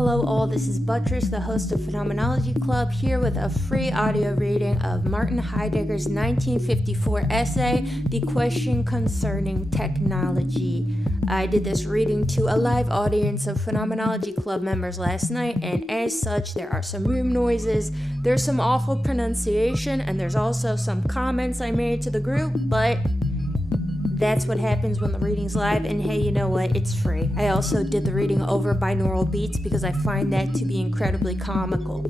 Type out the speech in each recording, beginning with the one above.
Hello all, this is Buttress, the host of Phenomenology Club, here with a free audio reading of Martin Heidegger's 1954 essay, The Question Concerning Technology. I did this reading to a live audience of Phenomenology Club members last night, and as such, there are some room noises, there's some awful pronunciation, and there's also some comments I made to the group, but that's what happens when the reading's live, and hey, you know what? It's free. I also did the reading over binaural beats because I find that to be incredibly comical.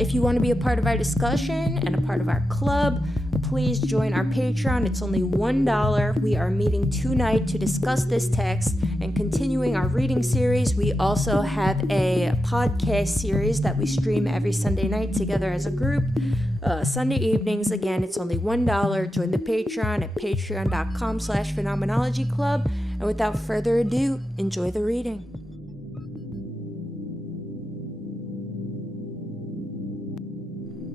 If you want to be a part of our discussion and a part of our club, please join our Patreon. It's only $1. We are meeting tonight to discuss this text and continuing our reading series. We also have a podcast series that we stream every Sunday night together as a group. Sunday evenings, again, it's only $1. Join the Patreon at patreon.com/Phenomenology Club. And without further ado, enjoy the reading.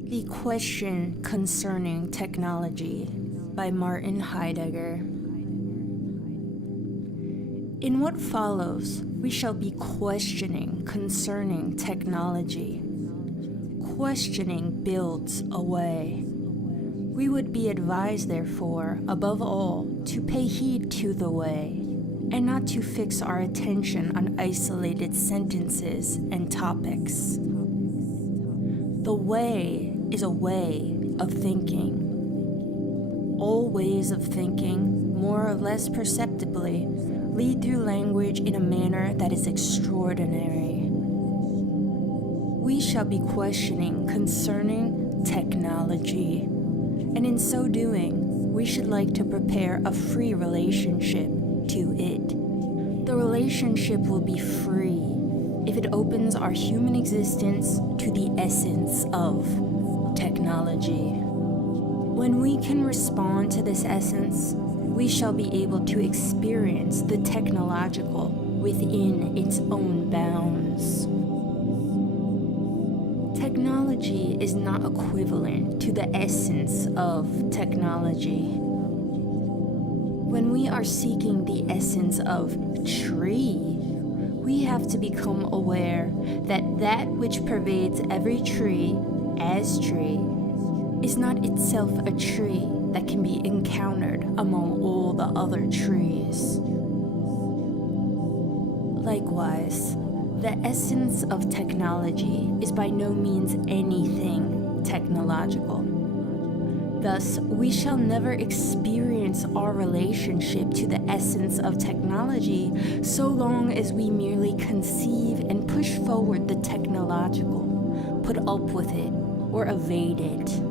The Question Concerning Technology by Martin Heidegger. In what follows, we shall be questioning concerning technology. Questioning builds a way. We would be advised, therefore, above all, to pay heed to the way, and not to fix our attention on isolated sentences and topics. The way is a way of thinking. All ways of thinking, more or less perceptibly, lead through language in a manner that is extraordinary. We shall be questioning concerning technology, and in so doing, we should like to prepare a free relationship to it. The relationship will be free if it opens our human existence to the essence of technology. When we can respond to this essence, we shall be able to experience the technological within its own bounds. Technology is not equivalent to the essence of technology. When we are seeking the essence of tree, we have to become aware that that which pervades every tree as tree is not itself a tree that can be encountered among all the other trees. Likewise, the essence of technology is by no means anything technological. Thus, we shall never experience our relationship to the essence of technology so long as we merely conceive and push forward the technological, put up with it, or evade it.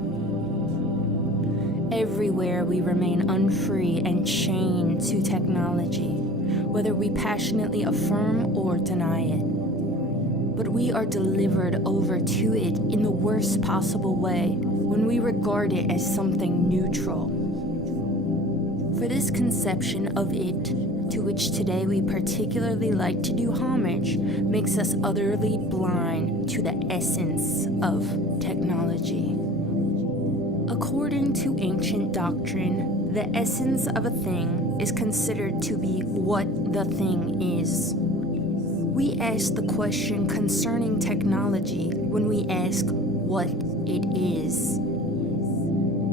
Everywhere we remain unfree and chained to technology, whether we passionately affirm or deny it. But we are delivered over to it in the worst possible way when we regard it as something neutral. For this conception of it, to which today we particularly like to do homage, makes us utterly blind to the essence of technology. According to ancient doctrine, the essence of a thing is considered to be what the thing is. We ask the question concerning technology when we ask what it is.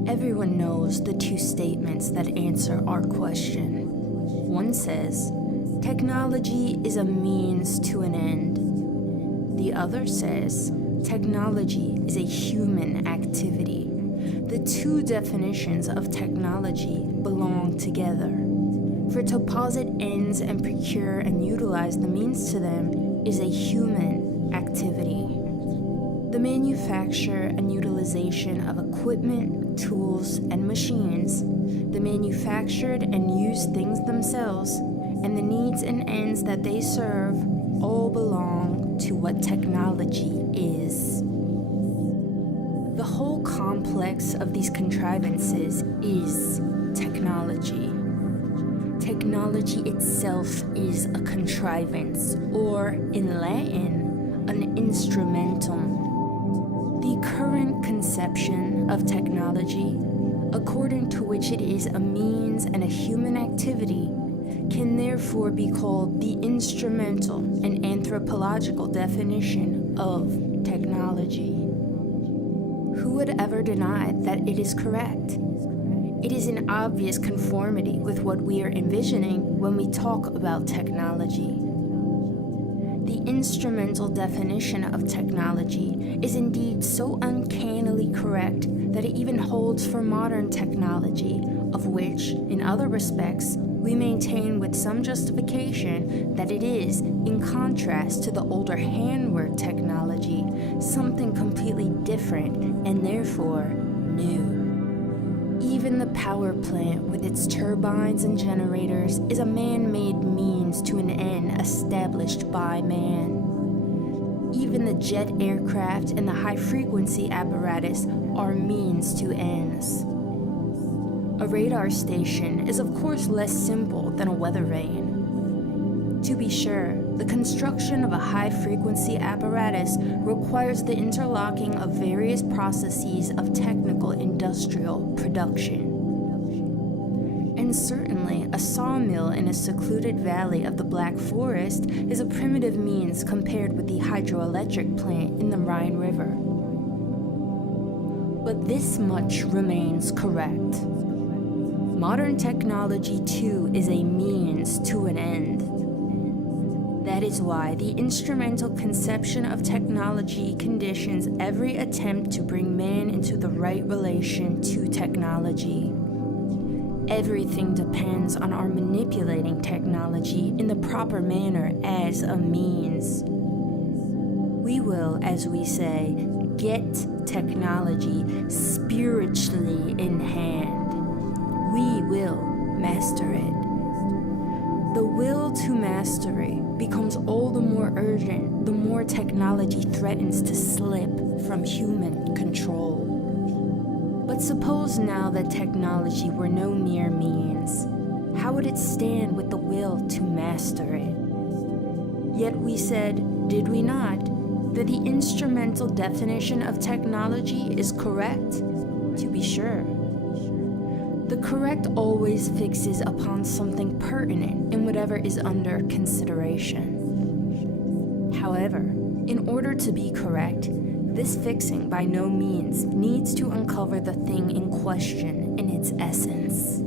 Everyone knows the two statements that answer our question. One says, technology is a means to an end. The other says, technology is a human activity. The two definitions of technology belong together. For to posit ends and procure and utilize the means to them is a human activity. The manufacture and utilization of equipment, tools, and machines, the manufactured and used things themselves, and the needs and ends that they serve all belong to what technology is. The whole complex of these contrivances is technology. Technology itself is a contrivance, or in Latin, an instrumentum. The current conception of technology, according to which it is a means and a human activity, can therefore be called the instrumental and anthropological definition of technology. Who would ever deny that it is correct? It is in obvious conformity with what we are envisioning when we talk about technology. The instrumental definition of technology is indeed so uncannily correct that it even holds for modern technology, of which, in other respects, we maintain with some justification that it is, in contrast to the older handwork technology, something completely different and therefore new. Even the power plant with its turbines and generators is a man-made means to an end established by man. Even the jet aircraft and the high-frequency apparatus are means to ends. A radar station is of course less simple than a weather vane. To be sure, the construction of a high-frequency apparatus requires the interlocking of various processes of technical industrial production. And certainly, a sawmill in a secluded valley of the Black Forest is a primitive means compared with the hydroelectric plant in the Rhine River. But this much remains correct. Modern technology, too, is a means to an end. That is why the instrumental conception of technology conditions every attempt to bring man into the right relation to technology. Everything depends on our manipulating technology in the proper manner as a means. We will, as we say, get technology spiritually in hand. We will master it. The will to mastery becomes all the more urgent the more technology threatens to slip from human control. But suppose now that technology were no mere means, how would it stand with the will to master it? Yet we said, did we not, that the instrumental definition of technology is correct? To be sure. The correct always fixes upon something pertinent in whatever is under consideration. However, in order to be correct, this fixing by no means needs to uncover the thing in question in its essence.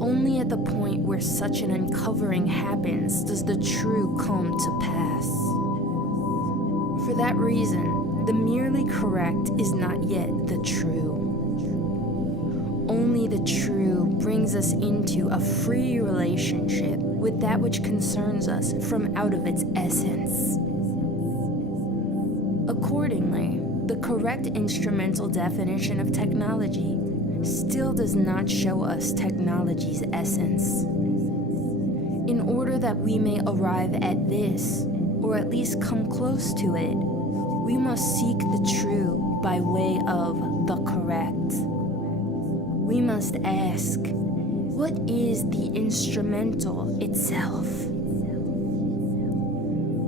Only at the point where such an uncovering happens does the true come to pass. For that reason, the merely correct is not yet the true. Only the true brings us into a free relationship with that which concerns us from out of its essence. Accordingly, the correct instrumental definition of technology still does not show us technology's essence. In order that we may arrive at this, or at least come close to it, we must seek the true by way of the correct. We must ask, what is the instrumental itself?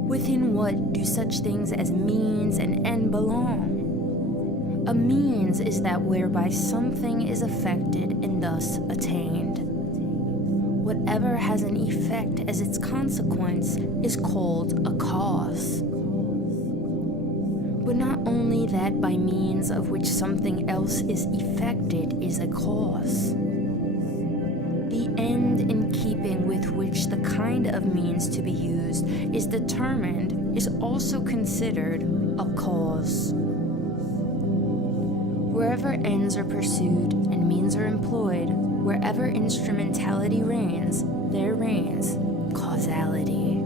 Within what do such things as means and end belong? A means is that whereby something is effected and thus attained. Whatever has an effect as its consequence is called a cause. But not only that by means of which something else is effected is a cause. The end in keeping with which the kind of means to be used is determined is also considered a cause. Wherever ends are pursued and means are employed, wherever instrumentality reigns, there reigns causality.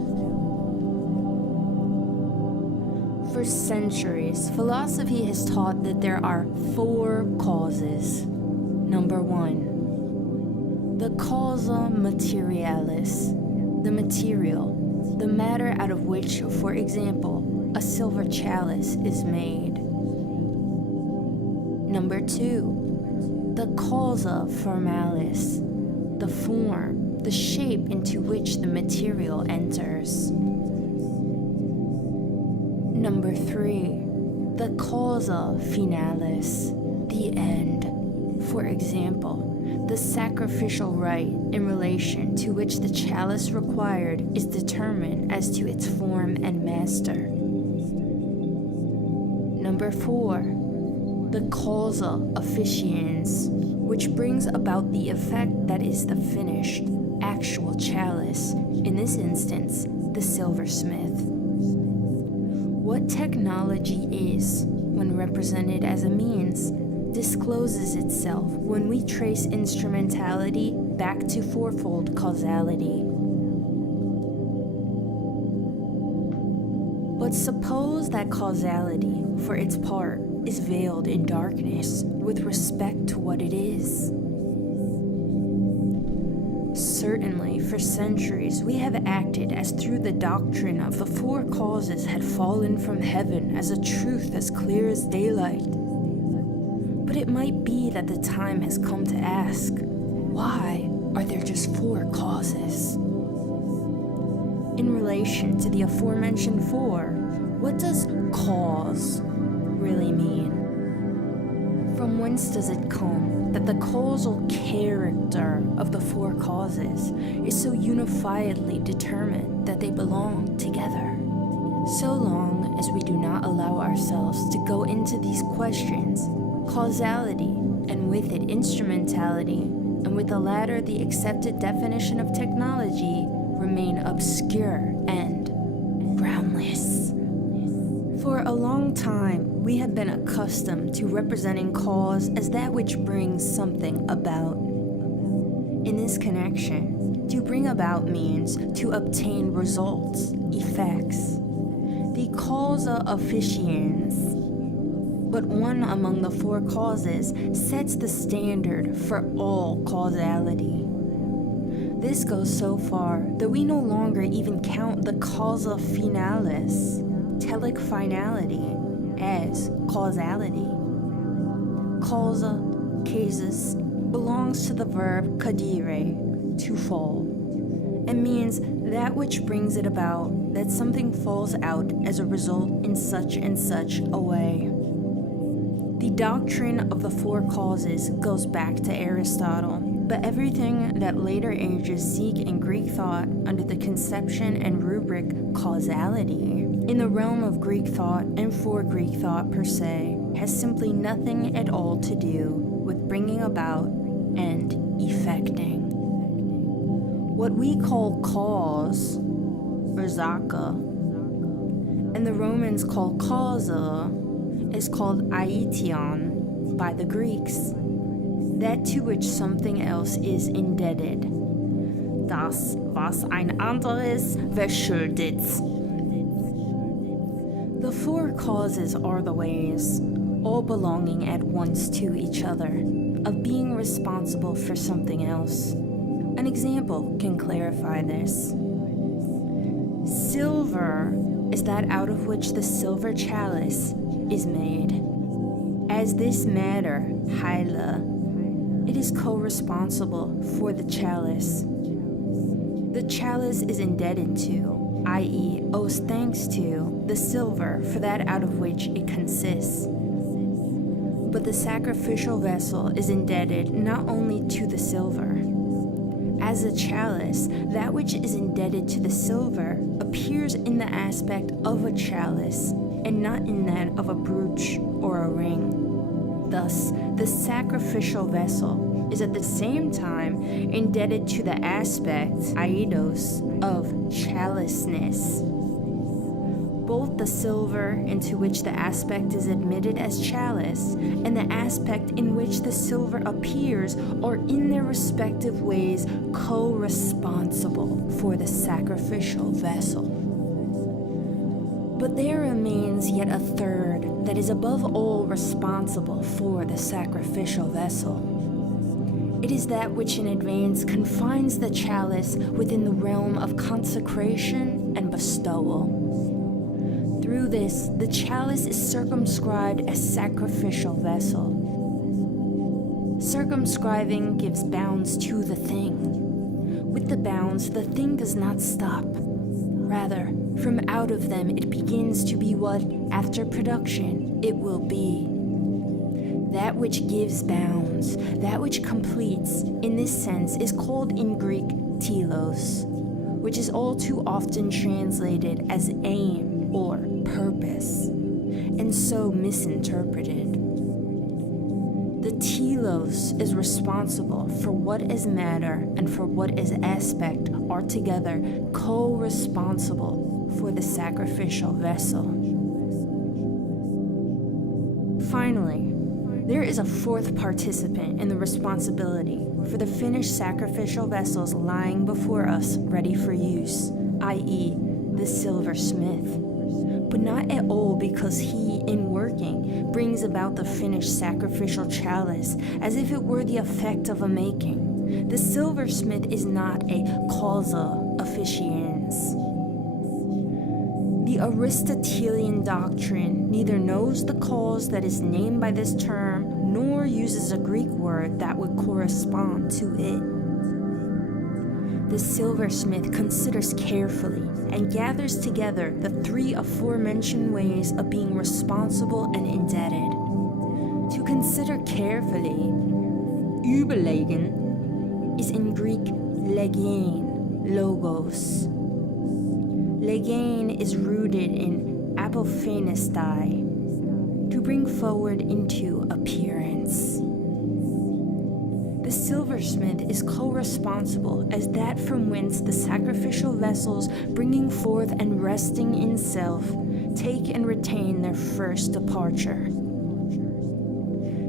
For centuries, philosophy has taught that there are 4 causes. Number 1, the causa materialis, the material, the matter out of which, for example, a silver chalice is made. Number 2, the causa formalis, the form, the shape into which the material enters. Number 3, the causa finalis, the end. For example, The sacrificial rite in relation to which the chalice required is determined as to its form and master. Number 4, the causal officians, which brings about the effect that is the finished, actual chalice, in this instance, the silversmith. What technology is, when represented as a means, discloses itself when we trace instrumentality back to fourfold causality. But suppose that causality, for its part, is veiled in darkness with respect to what it is. Certainly, for centuries, we have acted as through the doctrine of the four causes had fallen from heaven as a truth as clear as daylight. But it might be that the time has come to ask, why are there just four causes? In relation to the aforementioned four, what does cause really mean? From whence does it come that the causal character of the four causes is so unifiedly determined that they belong together? So long as we do not allow ourselves to go into these questions, causality, and with it instrumentality, and with the latter the accepted definition of technology, remain obscure and groundless. For a long time, we have been accustomed to representing cause as that which brings something about. In this connection, to bring about means to obtain results, effects. The causa officians, but one among the four causes, sets the standard for all causality. This goes so far that we no longer even count the causa finalis, telic finality, as causality. Causa, casus, belongs to the verb cadere, to fall, and means that which brings it about that something falls out as a result in such and such a way. The doctrine of the four causes goes back to Aristotle, but everything that later ages seek in Greek thought under the conception and rubric causality, in the realm of Greek thought and for Greek thought per se, has simply nothing at all to do with bringing about and effecting. What we call cause, or zaka, and the Romans call causa, is called aition by the Greeks, that to which something else is indebted. Das, was ein anderes verschuldet. The four causes are the ways, all belonging at once to each other, of being responsible for something else. An example can clarify this. Silver is that out of which the silver chalice is made. As this matter, heile, it is co-responsible for the chalice. The chalice is indebted to, i.e., owes thanks to, the silver for that out of which it consists. But the sacrificial vessel is indebted not only to the silver. As a chalice, that which is indebted to the silver appears in the aspect of a chalice and not in that of a brooch or a ring. Thus, the sacrificial vessel is at the same time indebted to the aspect, aidos, of chaliceness. Both the silver into which the aspect is admitted as chalice and the aspect in which the silver appears are in their respective ways co-responsible for the sacrificial vessel. But there remains yet a third that is above all responsible for the sacrificial vessel. It is that which in advance confines the chalice within the realm of consecration and bestowal. Through this, the chalice is circumscribed as sacrificial vessel. Circumscribing gives bounds to the thing. With the bounds, the thing does not stop. Rather, from out of them it begins to be what, after production, it will be. That which gives bounds, that which completes, in this sense, is called in Greek telos, which is all too often translated as aim or purpose, and so misinterpreted. The telos is responsible for what is matter and for what is aspect are together co-responsible for the sacrificial vessel. Finally, there is a fourth participant in the responsibility for the finished sacrificial vessels lying before us ready for use, i.e., the silversmith. But not at all because he, in working, brings about the finished sacrificial chalice as if it were the effect of a making. The silversmith is not a causa officians. The Aristotelian doctrine neither knows the cause that is named by this term, nor uses a Greek word that would correspond to it. The silversmith considers carefully and gathers together the three aforementioned ways of being responsible and indebted. To consider carefully, überlegen, is in Greek legein, logos. Legein is rooted in apophanestai, to bring forward into appearance. The silversmith is co-responsible as that from whence the sacrificial vessels, bringing forth and resting in self, take and retain their first departure.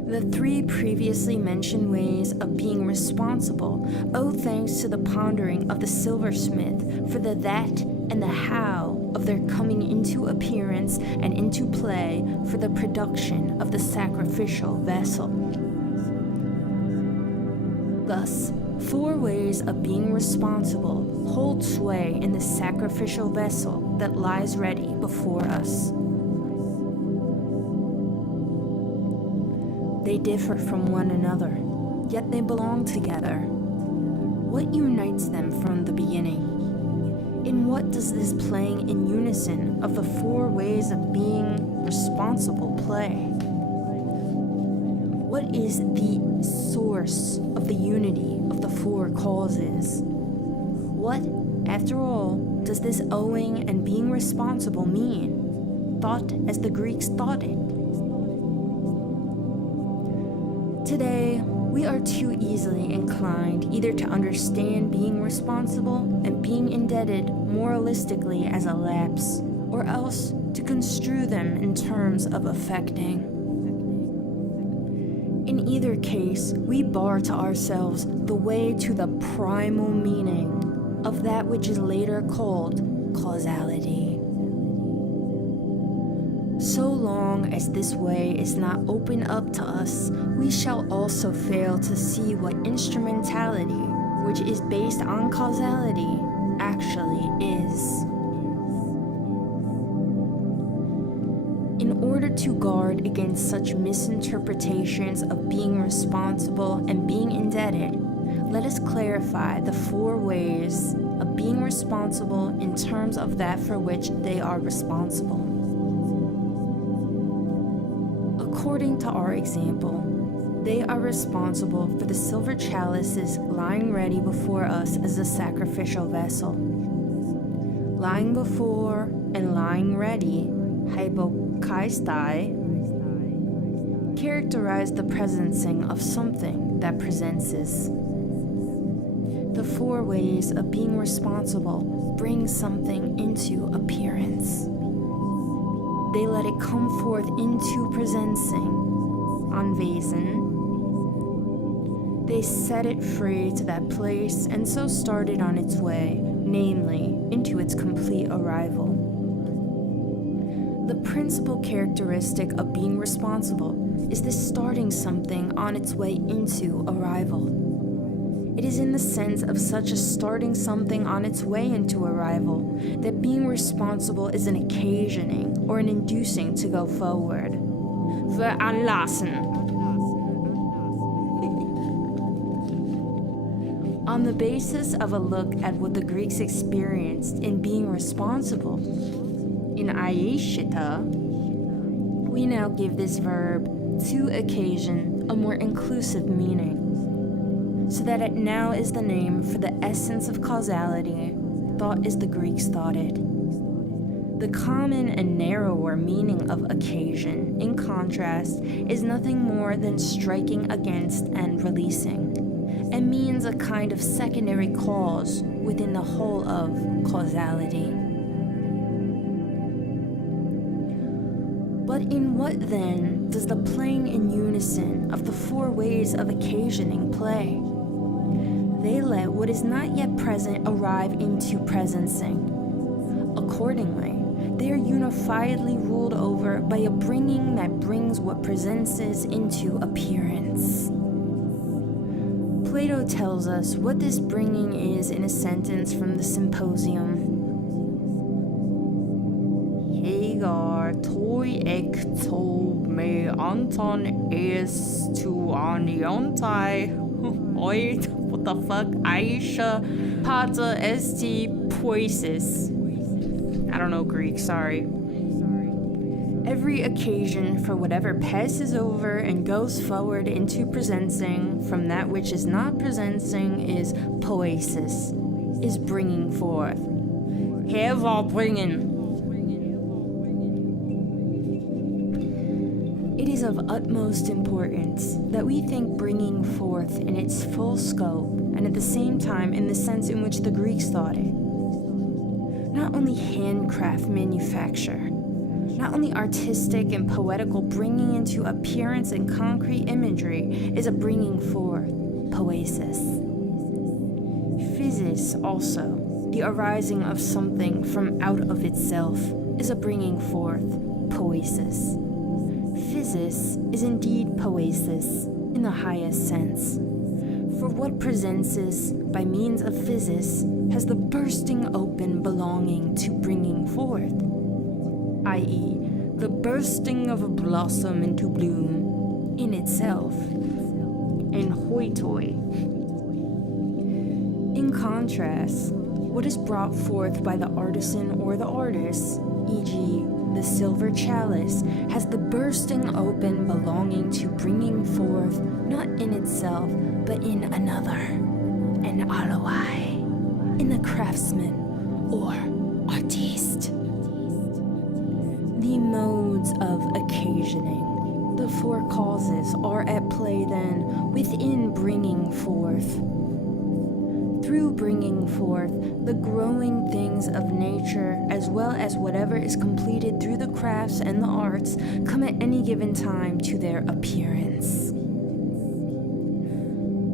The three previously mentioned ways of being responsible owe thanks to the pondering of the silversmith for the that and the how of their coming into appearance and into play for the production of the sacrificial vessel. Thus, four ways of being responsible hold sway in the sacrificial vessel that lies ready before us. They differ from one another, yet they belong together. What unites them from the beginning? In what does this playing in unison of the four ways of being responsible play? What is the source of the unity of the four causes? What, after all, does this owing and being responsible mean, thought as the Greeks thought it? Today, we are too easily inclined either to understand being responsible and being indebted moralistically as a lapse, or else to construe them in terms of affecting. In either case, we bar to ourselves the way to the primal meaning of that which is later called causality. So long as this way is not opened up to us, we shall also fail to see what instrumentality, which is based on causality, actually is. In order to guard against such misinterpretations of being responsible and being indebted, let us clarify the four ways of being responsible in terms of that for which they are responsible. According to our example, they are responsible for the silver chalices lying ready before us as a sacrificial vessel. Lying before and lying ready, hypokaistai, characterize the presencing of something that presences. The four ways of being responsible bring something into appearance. They let it come forth into presencing, anwesen. They set it free to that place and so start it on its way, namely, into its complete arrival. The principal characteristic of being responsible is this starting something on its way into arrival. It is in the sense of such a starting something on its way into arrival that being responsible is an occasioning or an inducing to go forward. Veranlassen. On the basis of a look at what the Greeks experienced in being responsible, in aieshita, we now give this verb to occasion a more inclusive meaning, so that it now is the name for the essence of causality, thought as the Greeks thought it. The common and narrower meaning of occasion, in contrast, is nothing more than striking against and releasing, and means a kind of secondary cause within the whole of causality. But in what then does the playing in unison of the four ways of occasioning play? They let what is not yet present arrive into presencing. Accordingly, they are unifiedly ruled over by a bringing that brings what presences into appearance. Plato tells us what this bringing is in a sentence from the Symposium. Heidegger toi ekto me anton es tu aniantai. Wait, what the fuck? Aisha pata esti poesis. I don't know Greek, sorry. Every occasion for whatever passes over and goes forward into presencing from that which is not presencing is poesis, is bringing forth. Herbringen. It is of utmost importance that we think bringing forth in its full scope and at the same time in the sense in which the Greeks thought it. Not only handcraft manufacture, not only artistic and poetical bringing into appearance and concrete imagery is a bringing forth, poesis. Physis also, the arising of something from out of itself, is a bringing forth, poesis. Physis is indeed poesis in the highest sense. For what presences by means of physis has the bursting open belonging to bringing forth, i.e., the bursting of a blossom into bloom in itself, and hoitoi. In contrast, what is brought forth by the artisan or the artist, e.g., the silver chalice, has the bursting open belonging to bringing forth, not in itself, but in another, an aloi, in the craftsman or artiste. The modes of occasioning, the four causes, are at play then within bringing forth. Through bringing forth, the growing things of nature, as well as whatever is completed through the crafts and the arts, come at any given time to their appearance.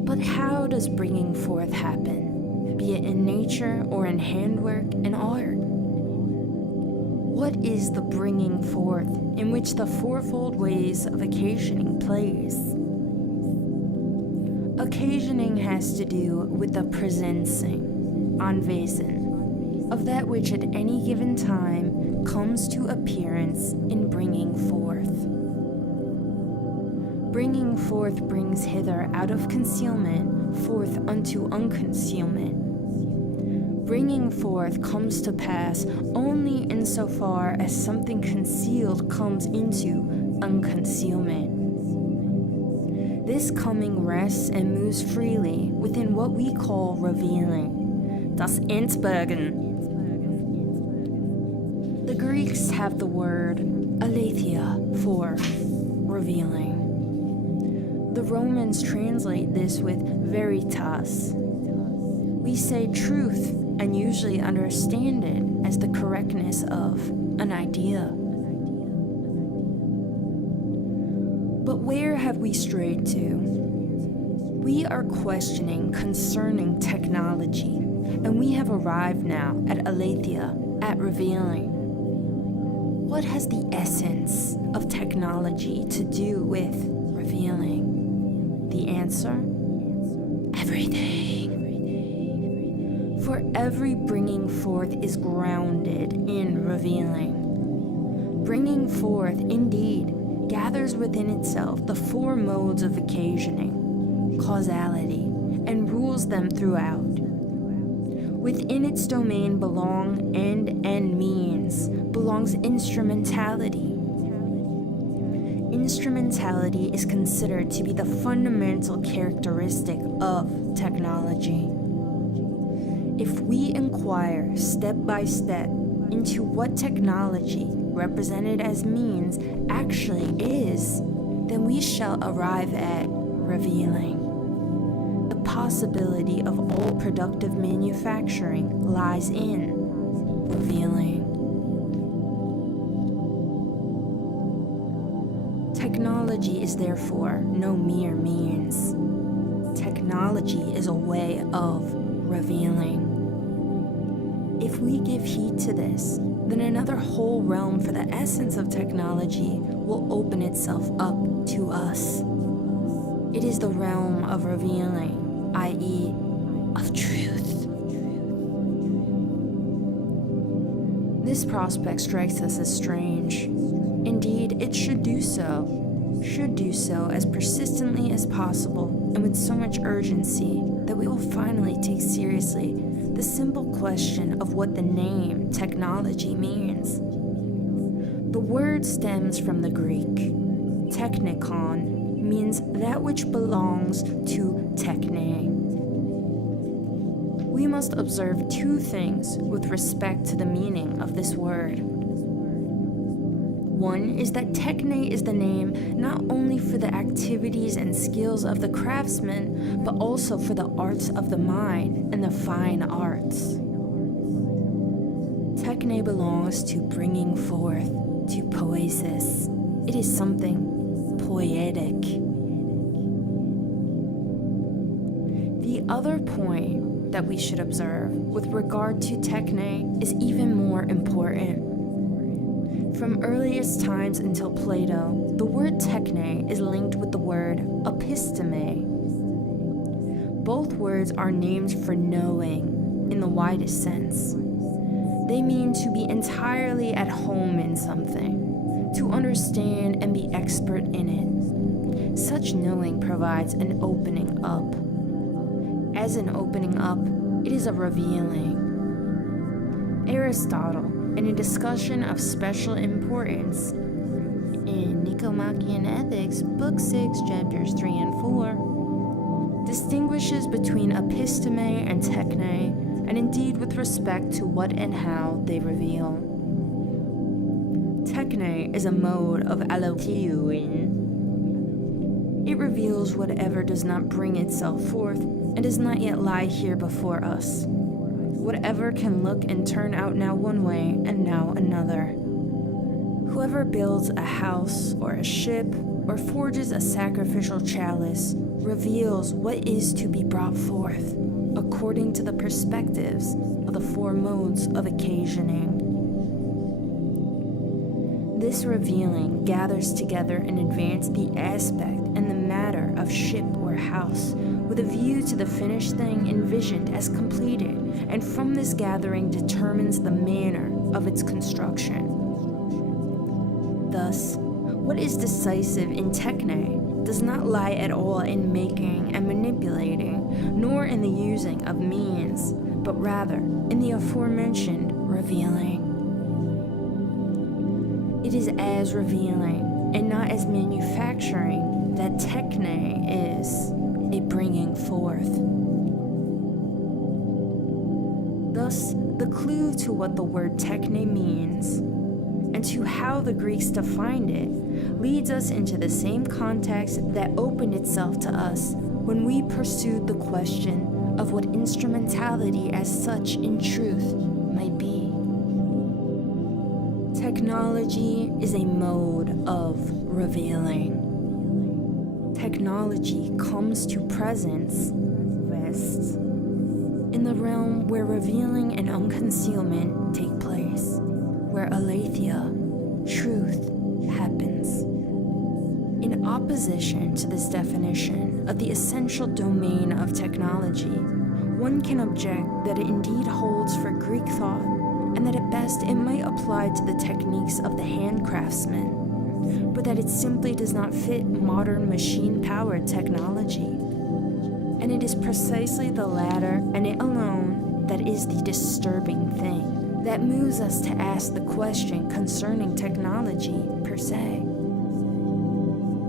But how does bringing forth happen, be it in nature or in handwork and art? What is the bringing forth in which the fourfold ways of occasioning plays? Occasioning has to do with the presencing, anwesen, of that which at any given time comes to appearance in bringing forth. Bringing forth brings hither out of concealment, forth unto unconcealment. Bringing forth comes to pass only insofar as something concealed comes into unconcealment. This coming rests and moves freely within what we call revealing, das Entbergen. The Greeks have the word aletheia for revealing. The Romans translate this with veritas. We say truth and usually understand it as the correctness of an idea. But where have we strayed to? We are questioning concerning technology, and we have arrived now at aletheia, at revealing. What has the essence of technology to do with revealing? The answer? Everything. For every bringing forth is grounded in revealing. Bringing forth, indeed, gathers within itself the four modes of occasioning, causality, and rules them throughout. Within its domain belong end and means, belongs instrumentality. instrumentality is considered to be the fundamental characteristic of technology. If we inquire step by step into what technology, represented as means, actually is, then we shall arrive at revealing. The possibility of all productive manufacturing lies in revealing. Technology is therefore no mere means. Technology is a way of revealing. If we give heed to this, then another whole realm for the essence of technology will open itself up to us. It is the realm of revealing, i.e., of truth. This prospect strikes us as strange. Indeed, it should do so as persistently as possible and with so much urgency that we will finally take seriously the simple question of what the name technology means. The word stems from the Greek. Technikon means that which belongs to techne. We must observe two things with respect to the meaning of this word. One is that techne is the name not only for the activities and skills of the craftsman, but also for the arts of the mind and the fine arts. Techne belongs to bringing forth, to poesis. It is something poetic. The other point that we should observe with regard to techne is even more important. From earliest times until Plato, the word techne is linked with the word episteme. Both words are names for knowing in the widest sense. They mean to be entirely at home in something, to understand and be expert in it. Such knowing provides an opening up. As an opening up, it is a revealing. Aristotle, in a discussion of special importance in Nicomachean Ethics, Book 6, Chapters 3 and 4, distinguishes between episteme and techne, and indeed with respect to what and how they reveal. Techne is a mode of allocution. It reveals whatever does not bring itself forth and does not yet lie here before us. Whatever can look and turn out now one way and now another. Whoever builds a house or a ship or forges a sacrificial chalice reveals what is to be brought forth, according to the perspectives of the four modes of occasioning. This revealing gathers together in advance the aspect and the matter of ship or house, with a view to the finished thing envisioned as completed, and from this gathering determines the manner of its construction. Thus, what is decisive in techne does not lie at all in making and manipulating, nor in the using of means, but rather in the aforementioned revealing. It is as revealing, and not as manufacturing, that techne is a bringing forth. Thus, the clue to what the word techne means, and to how the Greeks defined it, leads us into the same context that opened itself to us when we pursued the question of what instrumentality as such in truth might be. Technology is a mode of revealing. Technology comes to presence, rests, in the realm where revealing and unconcealment take place, where aletheia, truth, happens. In opposition to this definition of the essential domain of technology, one can object that it indeed holds for Greek thought, and that at best it might apply to the techniques of the handcraftsman, but that it simply does not fit modern machine-powered technology. And it is precisely the latter, and it alone, that is the disturbing thing, that moves us to ask the question concerning technology per se.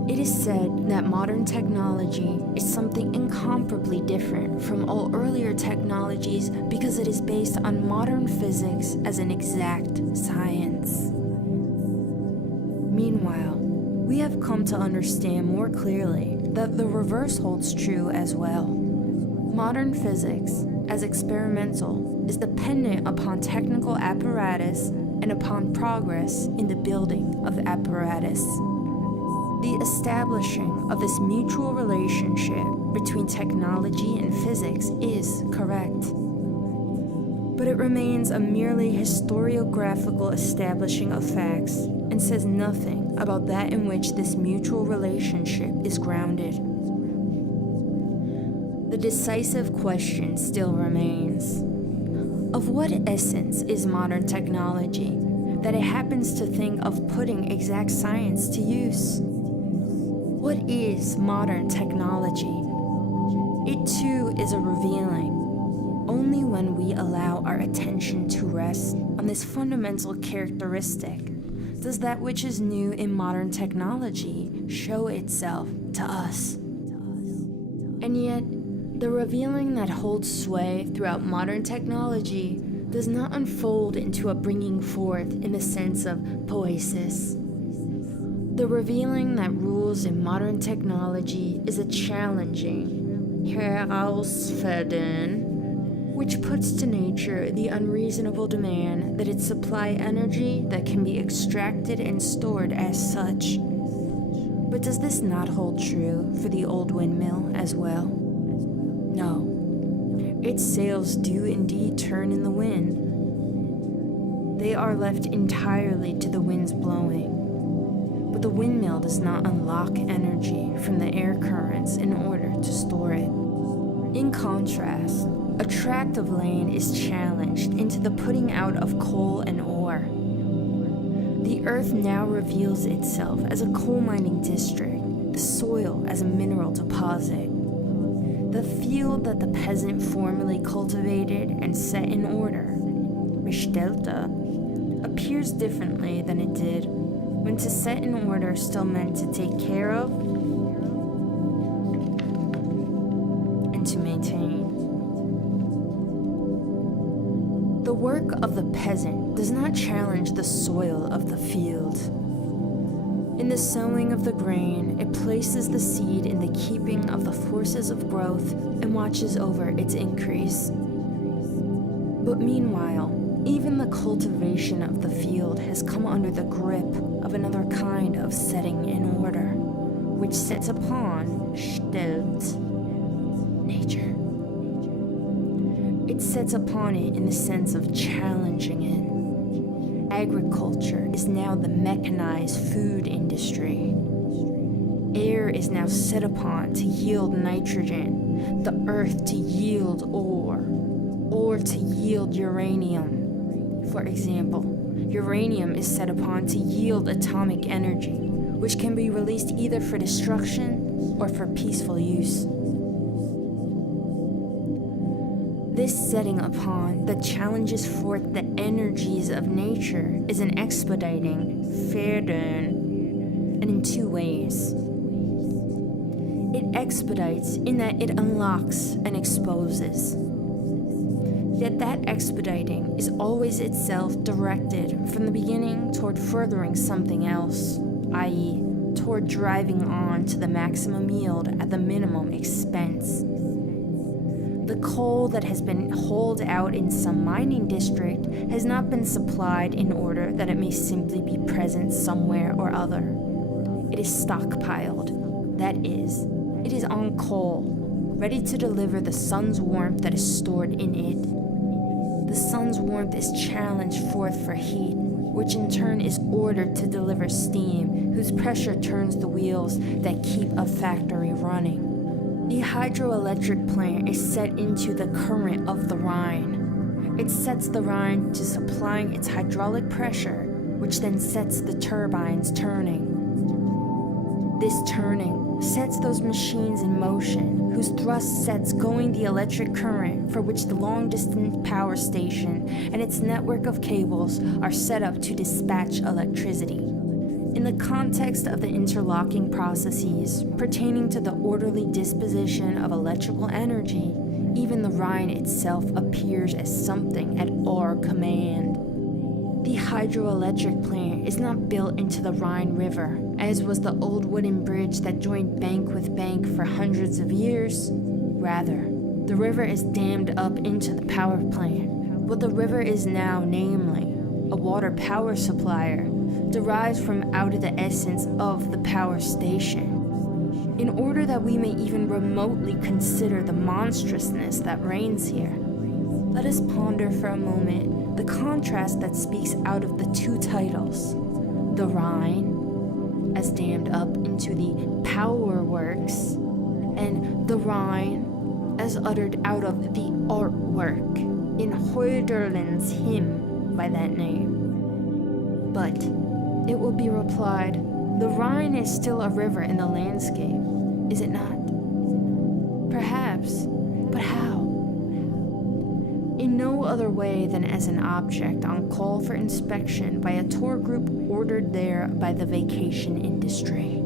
It is said that modern technology is something incomparably different from all earlier technologies because it is based on modern physics as an exact science. Meanwhile, we have come to understand more clearly that the reverse holds true as well. Modern physics, as experimental, is dependent upon technical apparatus and upon progress in the building of apparatus. The establishing of this mutual relationship between technology and physics is correct. But it remains a merely historiographical establishing of facts and says nothing about that in which this mutual relationship is grounded. The decisive question still remains: of what essence is modern technology that it happens to think of putting exact science to use? What is modern technology? It too is a revealing. Only when we allow our attention to rest on this fundamental characteristic does that which is new in modern technology show itself to us. And yet, the revealing that holds sway throughout modern technology does not unfold into a bringing forth in the sense of poesis. The revealing that rules in modern technology is a challenging herausfordern, which puts to nature the unreasonable demand that it supply energy that can be extracted and stored as such. But does this not hold true for the old windmill as well? No. Its sails do indeed turn in the wind. They are left entirely to the wind's blowing. But the windmill does not unlock energy from the air currents in order to store it. In contrast, a tract of land is challenged into the putting out of coal and ore. The earth now reveals itself as a coal mining district, the soil as a mineral deposit. The field that the peasant formerly cultivated and set in order, bestellte, appears differently than it did when to set in order still meant to take care of and to maintain. The work of the peasant does not challenge the soil of the field. In the sowing of the grain, it places the seed in the keeping of the forces of growth and watches over its increase. But meanwhile, even the cultivation of the field has come under the grip of another kind of setting in order, which sets upon, stellt, nature. It sets upon it in the sense of challenging it. Agriculture is now the mechanized food industry. Air is now set upon to yield nitrogen, the earth to yield ore to yield uranium. For example, uranium is set upon to yield atomic energy, which can be released either for destruction or for peaceful use. This setting upon that challenges forth the energies of nature is an expediting, fördern, and in two ways. It expedites in that it unlocks and exposes. Yet that expediting is always itself directed from the beginning toward furthering something else, i.e., toward driving on to the maximum yield at the minimum expense. The coal that has been hauled out in some mining district has not been supplied in order that it may simply be present somewhere or other. It is stockpiled, that is, it is on coal, ready to deliver the sun's warmth that is stored in it. The sun's warmth is challenged forth for heat, which in turn is ordered to deliver steam, whose pressure turns the wheels that keep a factory running. The hydroelectric plant is set into the current of the Rhine. It sets the Rhine to supplying its hydraulic pressure, which then sets the turbines turning. This turning sets those machines in motion, whose thrust sets going the electric current for which the long-distance power station and its network of cables are set up to dispatch electricity. In the context of the interlocking processes pertaining to the orderly disposition of electrical energy, even the Rhine itself appears as something at our command. The hydroelectric plant is not built into the Rhine River, as was the old wooden bridge that joined bank with bank for hundreds of years. Rather, the river is dammed up into the power plant. What the river is now, namely, a water power supplier, derives from out of the essence of the power station. In order that we may even remotely consider the monstrousness that reigns here, let us ponder for a moment the contrast that speaks out of the two titles, the Rhine, as dammed up into the power works, and the Rhine, as uttered out of the artwork, in Hölderlin's hymn by that name. But it will be replied, the Rhine is still a river in the landscape, is it not? Perhaps, but how? In no other way than as an object on call for inspection by a tour group ordered there by the vacation industry.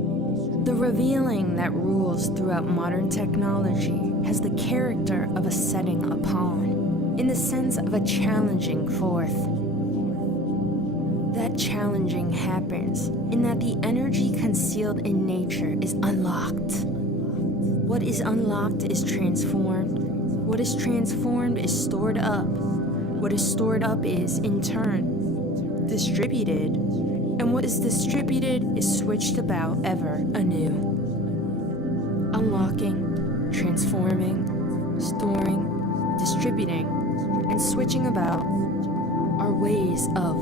The revealing that rules throughout modern technology has the character of a setting upon, in the sense of a challenging forth. That challenging happens in that the energy concealed in nature is unlocked. What is unlocked is transformed. What is transformed is stored up. What is stored up is, in turn, distributed. And what is distributed is switched about ever anew. Unlocking, transforming, storing, distributing, and switching about are ways of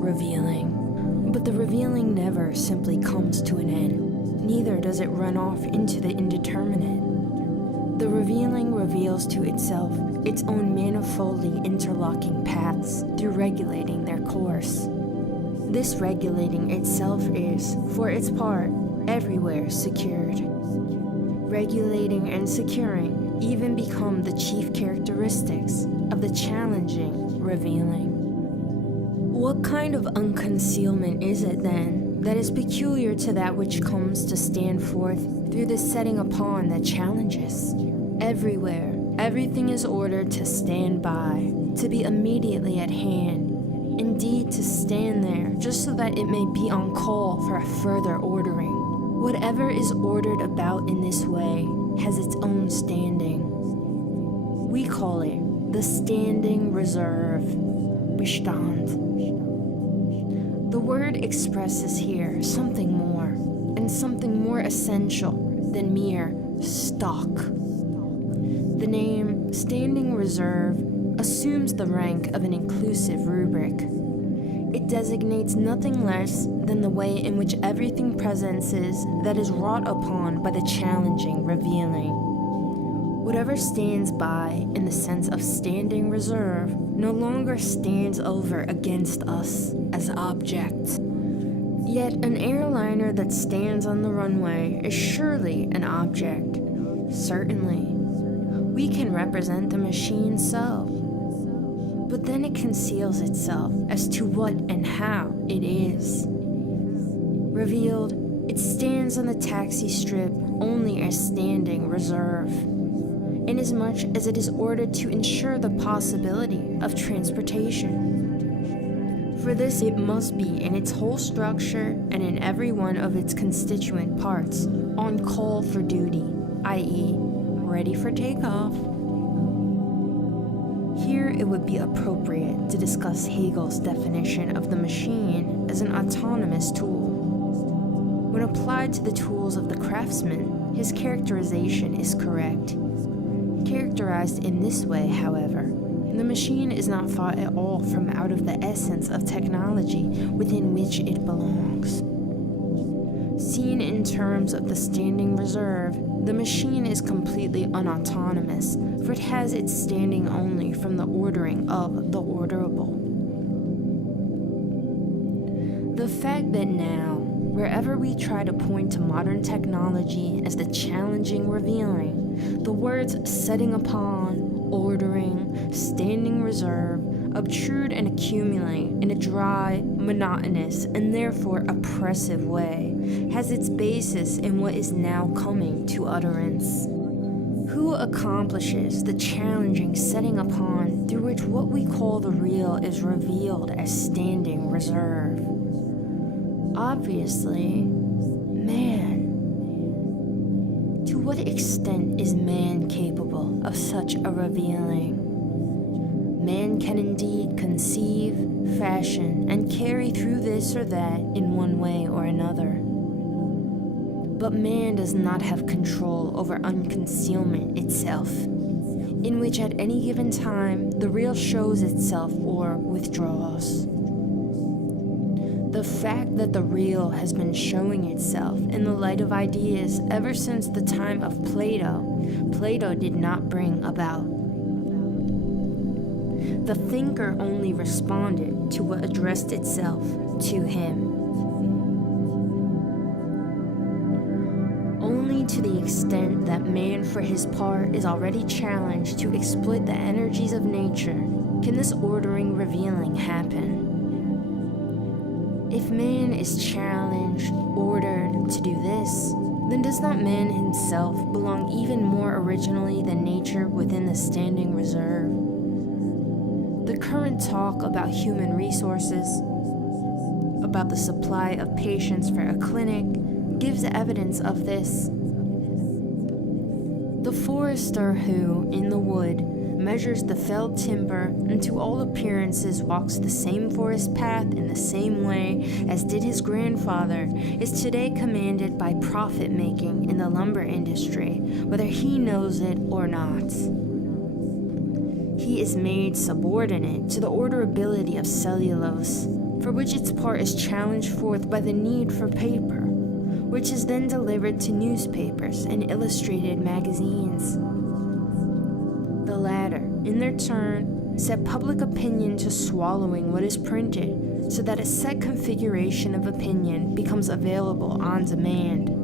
revealing. But the revealing never simply comes to an end. Neither does it run off into the indeterminate. The revealing reveals to itself its own manifoldly interlocking paths through regulating their course. This regulating itself is, for its part, everywhere secured. Regulating and securing even become the chief characteristics of the challenging revealing. What kind of unconcealment is it, then, that is peculiar to that which comes to stand forth through the setting upon that challenges? Everywhere, everything is ordered to stand by, to be immediately at hand, indeed to stand there just so that it may be on call for a further ordering. Whatever is ordered about in this way has its own standing. We call it the standing reserve, Bestand. The word expresses here something more, and something more essential than mere stock. The name standing reserve assumes the rank of an inclusive rubric. It designates nothing less than the way in which everything presents is that is wrought upon by the challenging revealing. Whatever stands by in the sense of standing reserve no longer stands over against us as objects. Yet an airliner that stands on the runway is surely an object. Certainly. We can represent the machine so. But then it conceals itself as to what and how it is. Revealed, it stands on the taxi strip only as standing reserve, inasmuch as it is ordered to ensure the possibility of transportation. For this it must be in its whole structure and in every one of its constituent parts, on call for duty, i.e., ready for takeoff. Here it would be appropriate to discuss Hegel's definition of the machine as an autonomous tool. When applied to the tools of the craftsman, his characterization is correct. Characterized in this way, however, the machine is not far at all from out of the essence of technology within which it belongs. Seen in terms of the standing reserve, the machine is completely unautonomous, for it has its standing only from the ordering of the orderable. The fact that now, wherever we try to point to modern technology as the challenging revealing, the words setting upon, ordering, standing reserve obtrude and accumulate in a dry, monotonous, and therefore oppressive way, has its basis in what is now coming to utterance. Who accomplishes the challenging setting upon through which what we call the real is revealed as standing reserve? Obviously, man. To what extent is man capable of such a revealing? Man can indeed conceive, fashion, and carry through this or that in one way or another. But man does not have control over unconcealment itself, in which at any given time the real shows itself or withdraws. The fact that the real has been showing itself in the light of ideas ever since the time of Plato did not bring about. The thinker only responded to what addressed itself to him. Only to the extent that man for his part is already challenged to exploit the energies of nature can this ordering revealing happen. If man is challenged, ordered to do this, then does not man himself belong even more originally than nature within the standing reserve? The current talk about human resources, about the supply of patients for a clinic, gives evidence of this. The forester who, in the wood, measures the felled timber and to all appearances walks the same forest path in the same way as did his grandfather, is today commanded by profit-making in the lumber industry, whether he knows it or not. He is made subordinate to the orderability of cellulose, for which its part is challenged forth by the need for paper, which is then delivered to newspapers and illustrated magazines. The latter, in their turn, set public opinion to swallowing what is printed, so that a set configuration of opinion becomes available on demand.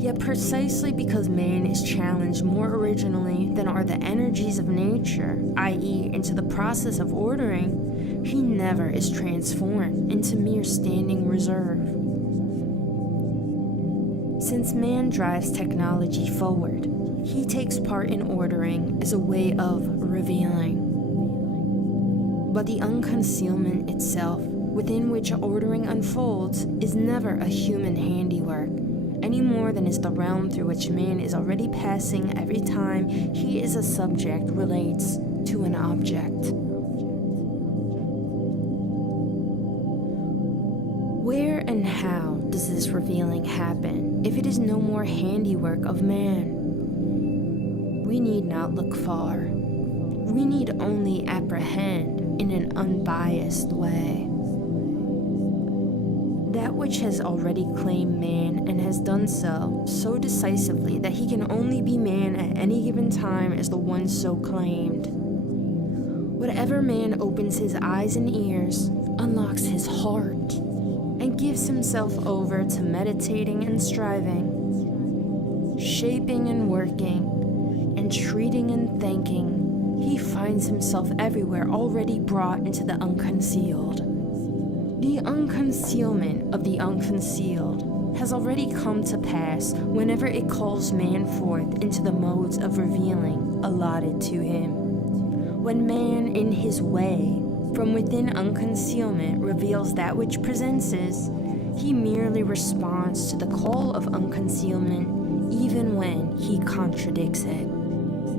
Yet precisely because man is challenged more originally than are the energies of nature, i.e., into the process of ordering, he never is transformed into mere standing reserve. Since man drives technology forward, he takes part in ordering as a way of revealing. But the unconcealment itself, within which ordering unfolds, is never a human handiwork, any more than is the realm through which man is already passing every time he is a subject relates to an object. Where and how does this revealing happen if it is no more handiwork of man? We need not look far. We need only apprehend in an unbiased way. That which has already claimed man and has done so decisively that he can only be man at any given time as the one so claimed. Whatever man opens his eyes and ears, unlocks his heart, and gives himself over to meditating and striving, shaping and working, and treating and thanking, he finds himself everywhere already brought into the unconcealed. The unconcealment of the unconcealed has already come to pass whenever it calls man forth into the modes of revealing allotted to him. When man, in his way, from within unconcealment reveals that which presents, he merely responds to the call of unconcealment even when he contradicts it.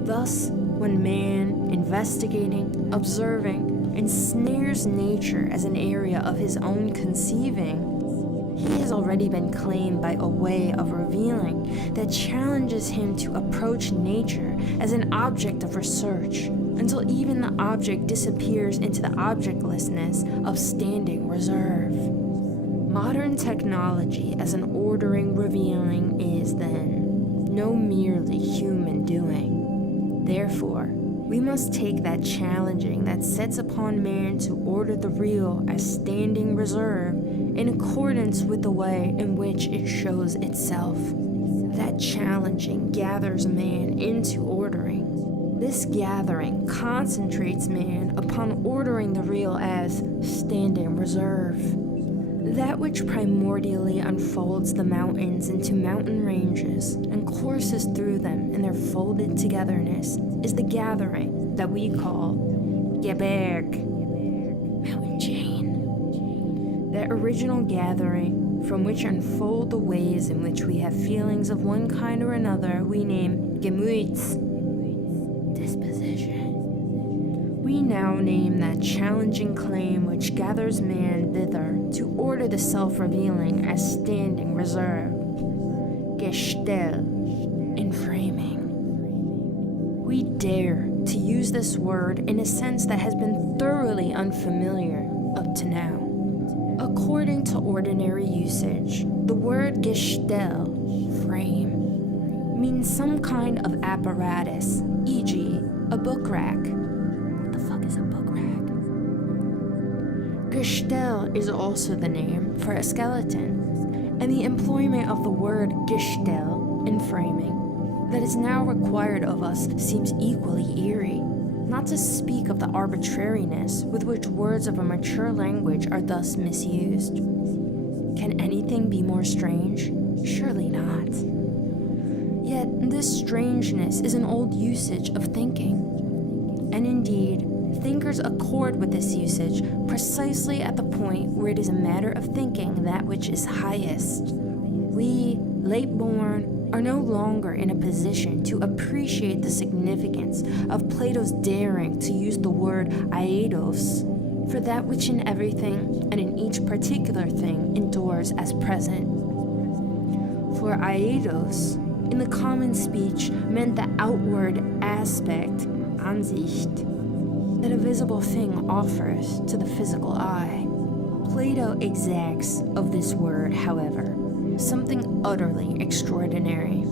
Thus, when man, investigating, observing, ensnares nature as an area of his own conceiving, he has already been claimed by a way of revealing that challenges him to approach nature as an object of research, until even the object disappears into the objectlessness of standing reserve. Modern technology as an ordering revealing is, then, no merely human doing. Therefore, we must take that challenging that sets upon man to order the real as standing reserve in accordance with the way in which it shows itself. That challenging gathers man into ordering. This gathering concentrates man upon ordering the real as standing reserve. That which primordially unfolds the mountains into mountain ranges and courses through them in their folded togetherness is the gathering that we call Gebirg, mountain chain. That original gathering from which unfold the ways in which we have feelings of one kind or another we name Gemüts, disposition. We now name that challenging claim which gathers man thither to order the self-revealing as standing reserve, Gestell, in framing. We dare to use this word in a sense that has been thoroughly unfamiliar up to now. According to ordinary usage, the word Gestell, frame, means some kind of apparatus, e.g., a book rack. What the fuck is a book rack? Gestell is also the name for a skeleton, and the employment of the word Gestell in framing that is now required of us seems equally eerie, not to speak of the arbitrariness with which words of a mature language are thus misused. Can anything be more strange? Surely not. Yet this strangeness is an old usage of thinking. And indeed, thinkers accord with this usage precisely at the point where it is a matter of thinking that which is highest. We, late-born, are no longer in a position to appreciate the significance of Plato's daring to use the word aidos for that which in everything and in each particular thing endures as present. For aidos, in the common speech, meant the outward aspect, Ansicht, that a visible thing offers to the physical eye. Plato exacts of this word, however, something utterly extraordinary.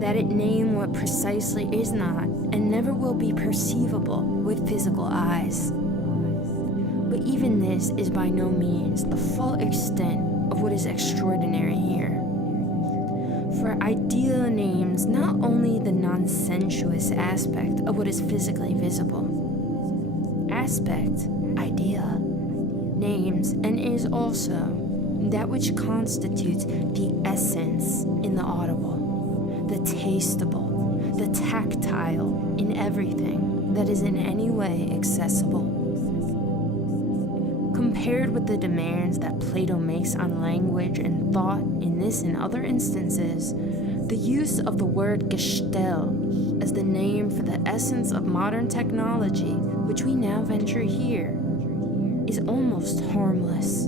That it name what precisely is not and never will be perceivable with physical eyes. But even this is by no means the full extent of what is extraordinary here. For idea names not only the non-sensuous aspect of what is physically visible. Aspect, idea, names and is also that which constitutes the essence in the audible, the tasteable, the tactile in everything that is in any way accessible. Compared with the demands that Plato makes on language and thought in this and other instances, the use of the word Gestell as the name for the essence of modern technology, which we now venture here, is almost harmless.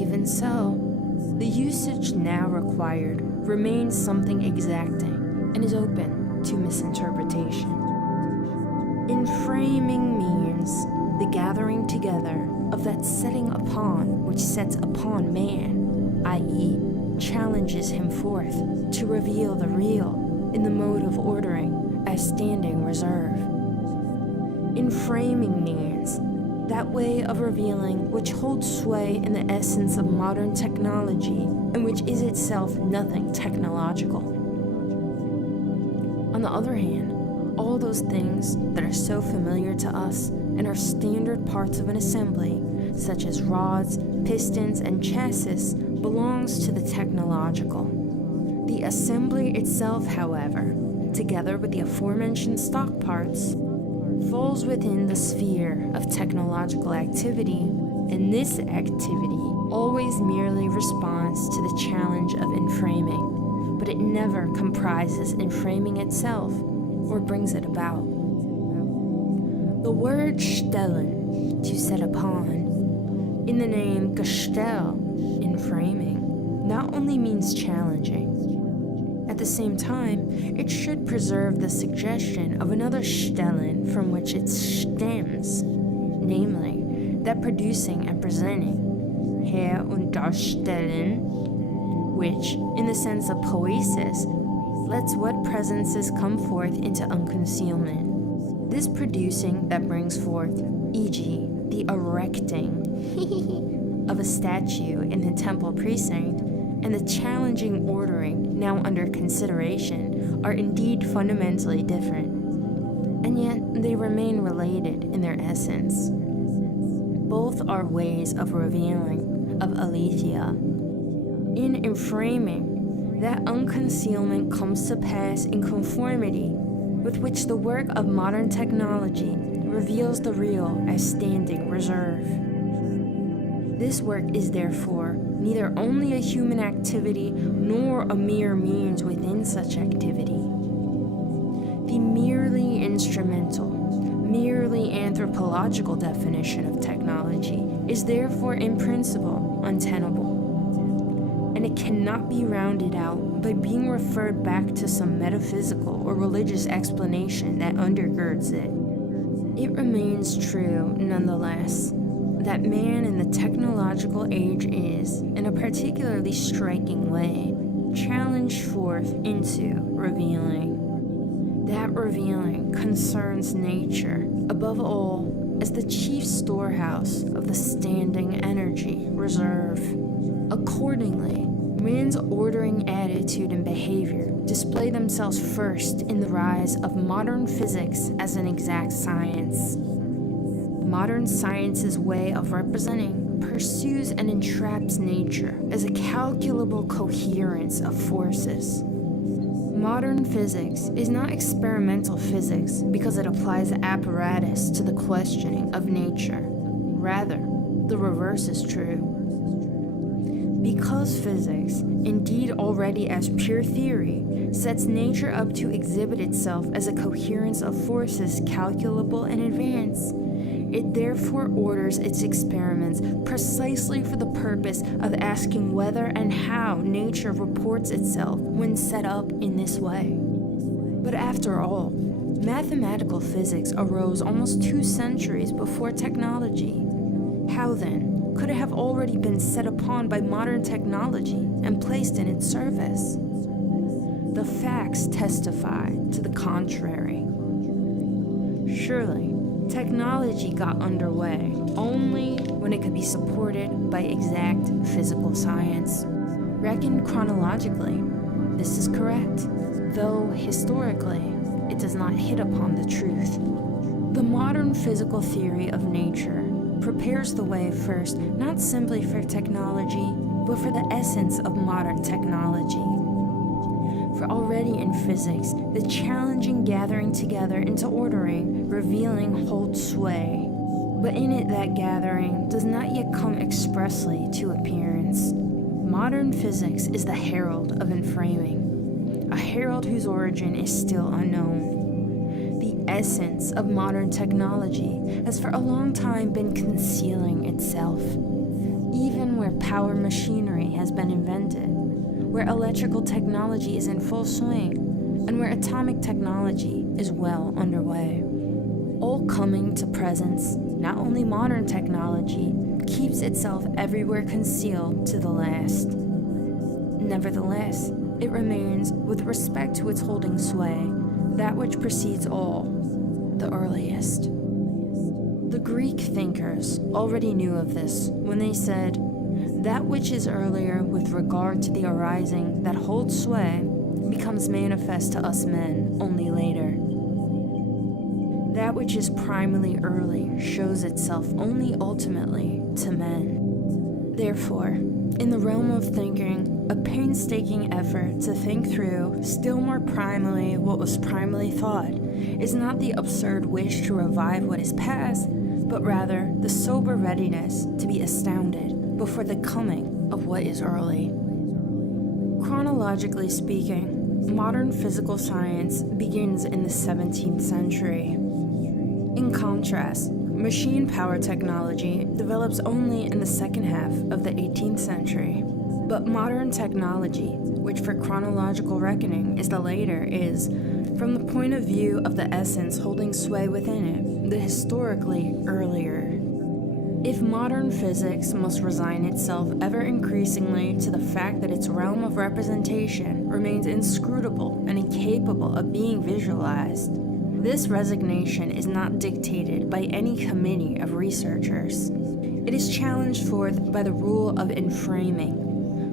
Even so, the usage now required remains something exacting and is open to misinterpretation. Inframing means the gathering together of that setting upon which sets upon man, i.e., challenges him forth to reveal the real in the mode of ordering as standing reserve. Inframing means that way of revealing which holds sway in the essence of modern technology and which is itself nothing technological. On the other hand, all those things that are so familiar to us and are standard parts of an assembly, such as rods, pistons, and chassis, belongs to the technological. The assembly itself, however, together with the aforementioned stock parts, falls within the sphere of technological activity, and this activity always merely responds to the challenge of inframing, but it never comprises inframing itself or brings it about. The word stellen, to set upon, in the name Gestell, in framing, not only means challenging. At the same time, it should preserve the suggestion of another stellen from which it stems, namely, that producing and presenting, her und darstellen, which, in the sense of poiesis, lets what presences come forth into unconcealment. This producing that brings forth, e.g., the erecting of a statue in the temple precinct, and the challenging ordering now under consideration are indeed fundamentally different, and yet they remain related in their essence. Both are ways of revealing, of aletheia. In enframing, that unconcealment comes to pass in conformity with which the work of modern technology reveals the real as standing reserve. This work is therefore neither only a human activity nor a mere means within such activity. The merely instrumental, merely anthropological definition of technology is therefore in principle untenable, and it cannot be rounded out by being referred back to some metaphysical or religious explanation that undergirds it. It remains true, nonetheless, that man in the technological age is, in a particularly striking way, challenged forth into revealing. That revealing concerns nature, above all, as the chief storehouse of the standing energy reserve. Accordingly, man's ordering attitude and behavior display themselves first in the rise of modern physics as an exact science. Modern science's way of representing pursues and entraps nature as a calculable coherence of forces. Modern physics is not experimental physics because it applies apparatus to the questioning of nature. Rather, the reverse is true. Because physics, indeed already as pure theory, sets nature up to exhibit itself as a coherence of forces calculable in advance, it therefore orders its experiments precisely for the purpose of asking whether and how nature reports itself when set up in this way. But after all, mathematical physics arose almost 2 centuries before technology. How then could it have already been set upon by modern technology and placed in its service? The facts testify to the contrary. Surely, technology got underway only when it could be supported by exact physical science. Reckoned chronologically, this is correct, though historically, it does not hit upon the truth. The modern physical theory of nature prepares the way first, not simply for technology, but for the essence of modern technology. For already in physics, the challenging gathering together into ordering, revealing holds sway. But in it that gathering does not yet come expressly to appearance. Modern physics is the herald of enframing, a herald whose origin is still unknown. The essence of modern technology has for a long time been concealing itself. Even where power machinery has been invented, where electrical technology is in full swing, and where atomic technology is well underway. All coming to presence, not only modern technology keeps itself everywhere concealed to the last. Nevertheless, it remains, with respect to its holding sway, that which precedes all, the earliest. The Greek thinkers already knew of this when they said, "That which is earlier with regard to the arising that holds sway becomes manifest to us men only later. That which is primally early shows itself only ultimately to men." Therefore, in the realm of thinking, a painstaking effort to think through still more primally what was primally thought is not the absurd wish to revive what is past, but rather the sober readiness to be astounded before the coming of what is early. Chronologically speaking, modern physical science begins in the 17th century. In contrast, machine power technology develops only in the second half of the 18th century. But modern technology, which for chronological reckoning is the later, is, from the point of view of the essence holding sway within it, the historically earlier. If modern physics must resign itself ever increasingly to the fact that its realm of representation remains inscrutable and incapable of being visualized, this resignation is not dictated by any committee of researchers. It is challenged forth by the rule of enframing,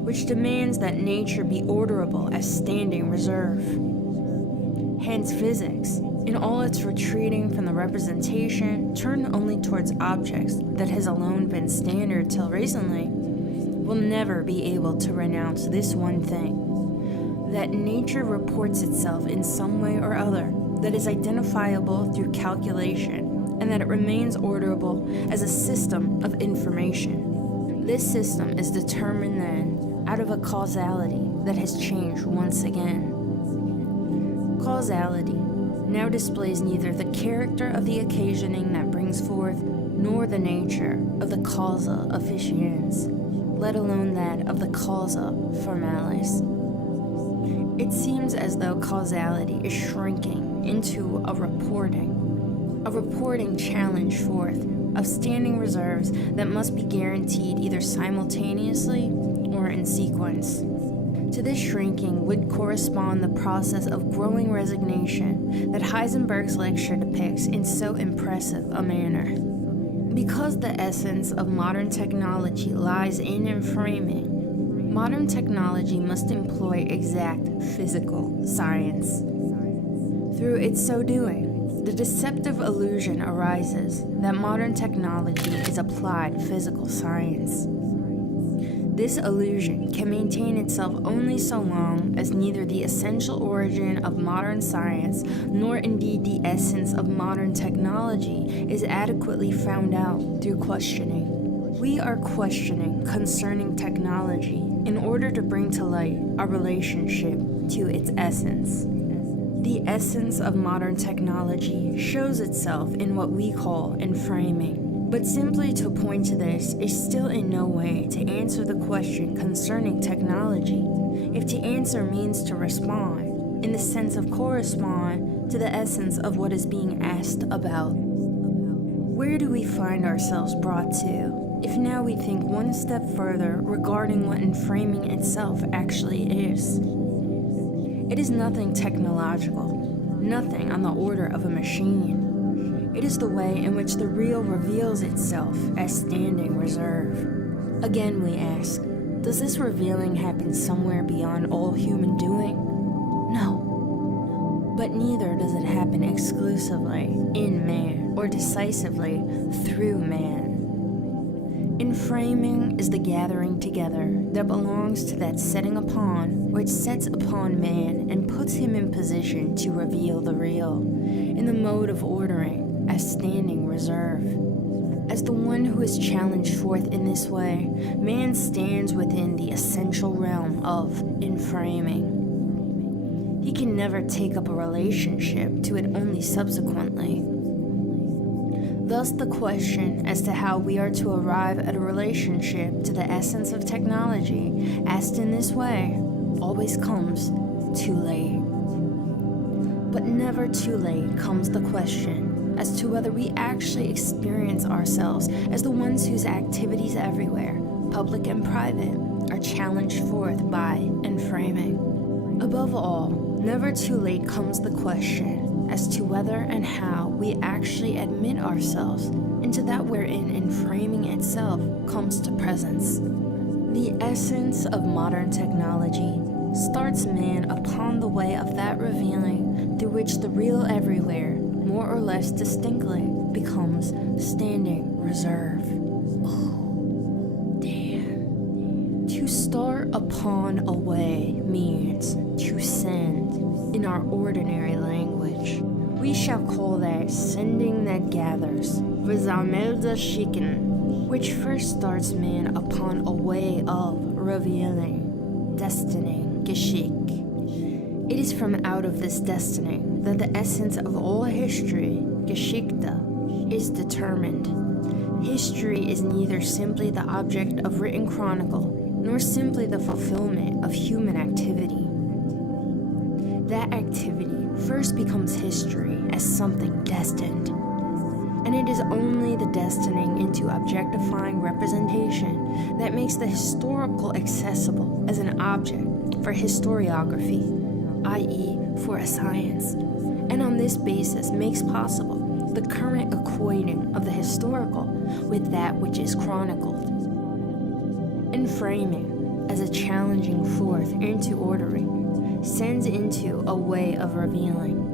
which demands that nature be orderable as standing reserve. Hence physics, in all its retreating from the representation turned only towards objects that has alone been standard till recently, will never be able to renounce this one thing, that nature reports itself in some way or other that is identifiable through calculation, and that it remains orderable as a system of information. This system is determined then out of a causality that has changed once again. Causality now displays neither the character of the occasioning that brings forth, nor the nature of the causa efficiens, let alone that of the causa formalis. It seems as though causality is shrinking into a reporting challenge forth of standing reserves that must be guaranteed either simultaneously or in sequence. To this shrinking would correspond the process of growing resignation that Heisenberg's lecture depicts in so impressive a manner. Because the essence of modern technology lies in framing, modern technology must employ exact physical science. Through its so doing, the deceptive illusion arises that modern technology is applied physical science. This illusion can maintain itself only so long as neither the essential origin of modern science nor indeed the essence of modern technology is adequately found out through questioning. We are questioning concerning technology in order to bring to light a relationship to its essence. The essence of modern technology shows itself in what we call framing. But simply to point to this is still in no way to answer the question concerning technology, if to answer means to respond, in the sense of correspond to the essence of what is being asked about. Where do we find ourselves brought to, if now we think one step further regarding what framing itself actually is? It is nothing technological, nothing on the order of a machine. It is the way in which the real reveals itself as standing reserve. Again we ask, does this revealing happen somewhere beyond all human doing? No. But neither does it happen exclusively in man or decisively through man. Framing is the gathering together that belongs to that setting upon which sets upon man and puts him in position to reveal the real, in the mode of ordering, as standing reserve. As the one who is challenged forth in this way, man stands within the essential realm of framing. He can never take up a relationship to it only subsequently. Thus the question as to how we are to arrive at a relationship to the essence of technology, asked in this way, always comes too late. But never too late comes the question as to whether we actually experience ourselves as the ones whose activities everywhere, public and private, are challenged forth by framing. Above all, never too late comes the question as to whether and how we actually admit ourselves into that wherein framing itself comes to presence. The essence of modern technology starts man upon the way of that revealing through which the real everywhere, more or less distinctly, becomes standing reserve. Oh, damn. To start upon a way means to send in our ordinary language. We shall call that sending that gathers, versammelder schicken, which first starts man upon a way of revealing, destining, Geschick. It is from out of this destining that the essence of all history, Geschichte, is determined. History is neither simply the object of written chronicle, nor simply the fulfillment of human activity. That activity first becomes history as something destined, and it is only the destining into objectifying representation that makes the historical accessible as an object for historiography, i.e. for a science, and on this basis makes possible the current equating of the historical with that which is chronicled. Framing, as a challenging forth into ordering, sends into a way of revealing.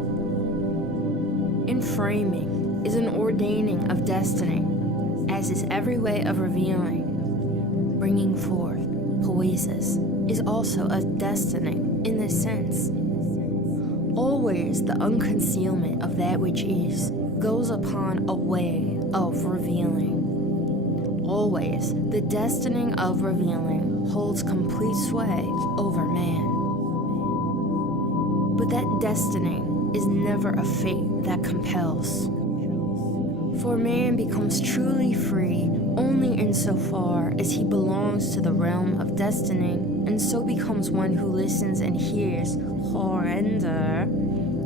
Inframing is an ordaining of destiny, as is every way of revealing. Bringing forth, poiesis, is also a destiny in this sense. Always the unconcealment of that which is goes upon a way of revealing. Always the destining of revealing holds complete sway over man. But that destining is never a fate that compels. For man becomes truly free only insofar as he belongs to the realm of destiny, and so becomes one who listens and hears Heidegger,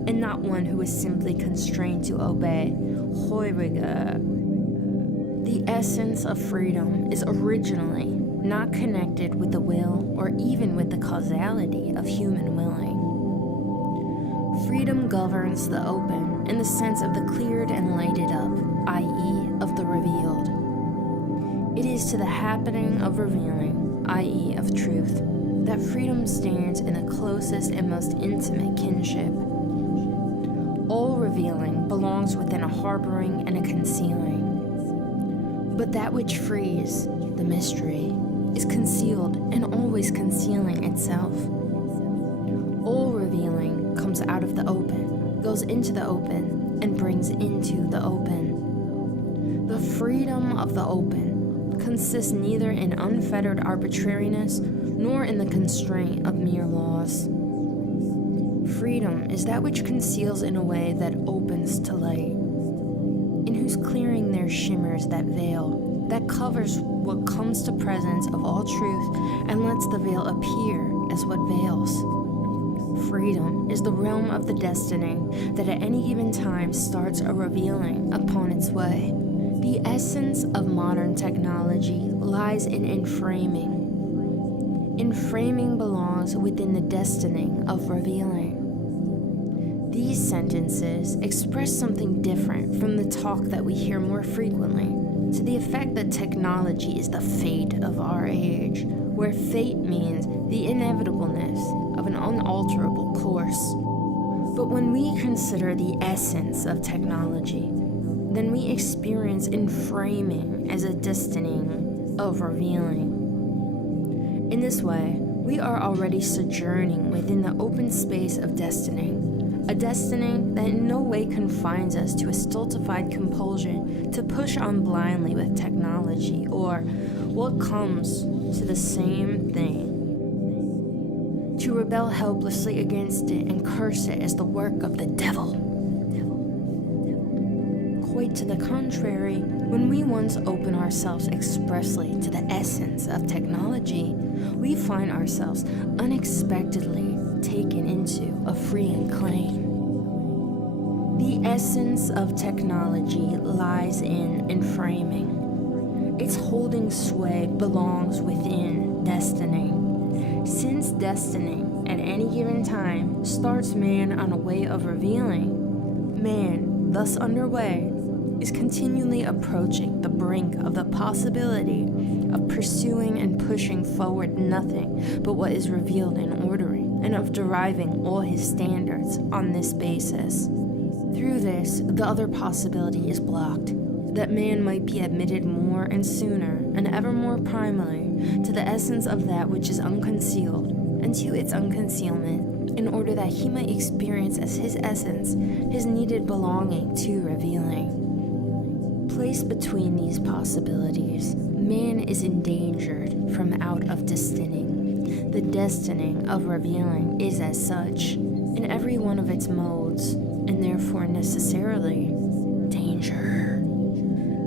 and not one who is simply constrained to obey Heidegger. The essence of freedom is originally not connected with the will or even with the causality of human willing. Freedom governs the open in the sense of the cleared and lighted up, i.e., of the revealed. It is to the happening of revealing, i.e., of truth, that freedom stands in the closest and most intimate kinship. All revealing belongs within a harboring and a concealing. But that which frees, the mystery, is concealed and always concealing itself. All revealing comes out of the open, goes into the open, and brings into the open. The freedom of the open consists neither in unfettered arbitrariness nor in the constraint of mere laws. Freedom is that which conceals in a way that opens to light, in whose clearing there shimmers that veil that covers what comes to presence of all truth and lets the veil appear as what veils. Freedom is the realm of the destiny that at any given time starts a revealing upon its way. The essence of modern technology lies in inframing. Inframing belongs within the destiny of revealing. These sentences express something different from the talk that we hear more frequently, to the effect that technology is the fate of our age, where fate means the inevitableness of an unalterable course. But when we consider the essence of technology, then we experience inframing as a destiny of revealing. In this way, we are already sojourning within the open space of destiny, a destiny that in no way confines us to a stultified compulsion to push on blindly with technology, or what comes to the same thing, to rebel helplessly against it and curse it as the work of the devil. Quite to the contrary, when we once open ourselves expressly to the essence of technology, we find ourselves unexpectedly taken into a freeing claim. The essence of technology lies in inframing. Its holding sway belongs within destiny. Since destiny, at any given time, starts man on a way of revealing, man, thus underway, is continually approaching the brink of the possibility of pursuing and pushing forward nothing but what is revealed in ordering, and of deriving all his standards on this basis. Through this, the other possibility is blocked, that man might be admitted more and sooner and ever more primally to the essence of that which is unconcealed, and to its unconcealment, in order that he might experience as his essence his needed belonging to revealing. Placed between these possibilities, man is endangered from out of destining. The destining of revealing is as such, in every one of its modes, and therefore necessarily danger.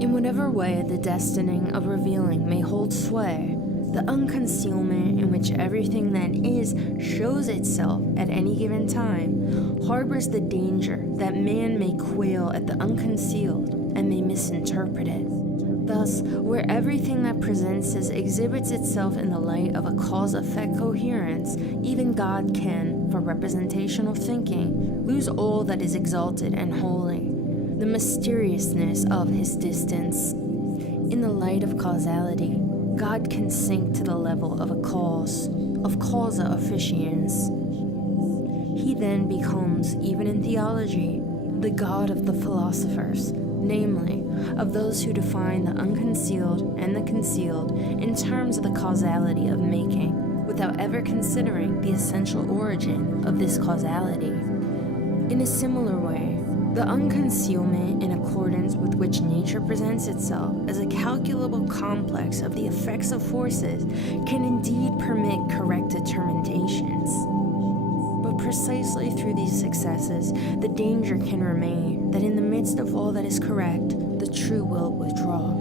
In whatever way the destining of revealing may hold sway, the unconcealment in which everything that is shows itself at any given time harbors the danger that man may quail at the unconcealed and may misinterpret it. Thus, where everything that presents exhibits itself in the light of a cause-effect coherence, even God can, for representational thinking, lose all that is exalted and holy, the mysteriousness of his distance. In the light of causality, God can sink to the level of a cause, of causa officians. He then becomes, even in theology, the God of the philosophers, namely, of those who define the unconcealed and the concealed in terms of the causality of making, without ever considering the essential origin of this causality. In a similar way, the unconcealment in accordance with which nature presents itself as a calculable complex of the effects of forces can indeed permit correct determinations. But precisely through these successes, the danger can remain that in the midst of all that is correct, the true will withdraw.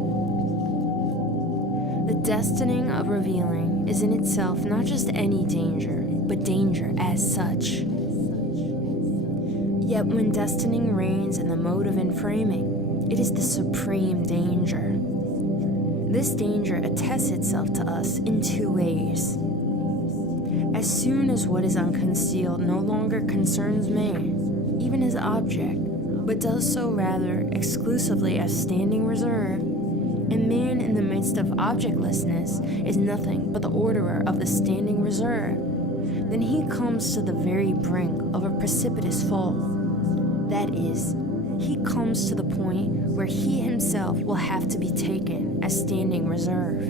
The destining of revealing is in itself not just any danger, but danger as such. Yet when destining reigns in the mode of inframing, it is the supreme danger. This danger attests itself to us in two ways. As soon as what is unconcealed no longer concerns man, even as object, but does so rather exclusively as standing reserve, and man in the midst of objectlessness is nothing but the orderer of the standing reserve, then he comes to the very brink of a precipitous fall. That is, he comes to the point where he himself will have to be taken as standing reserve.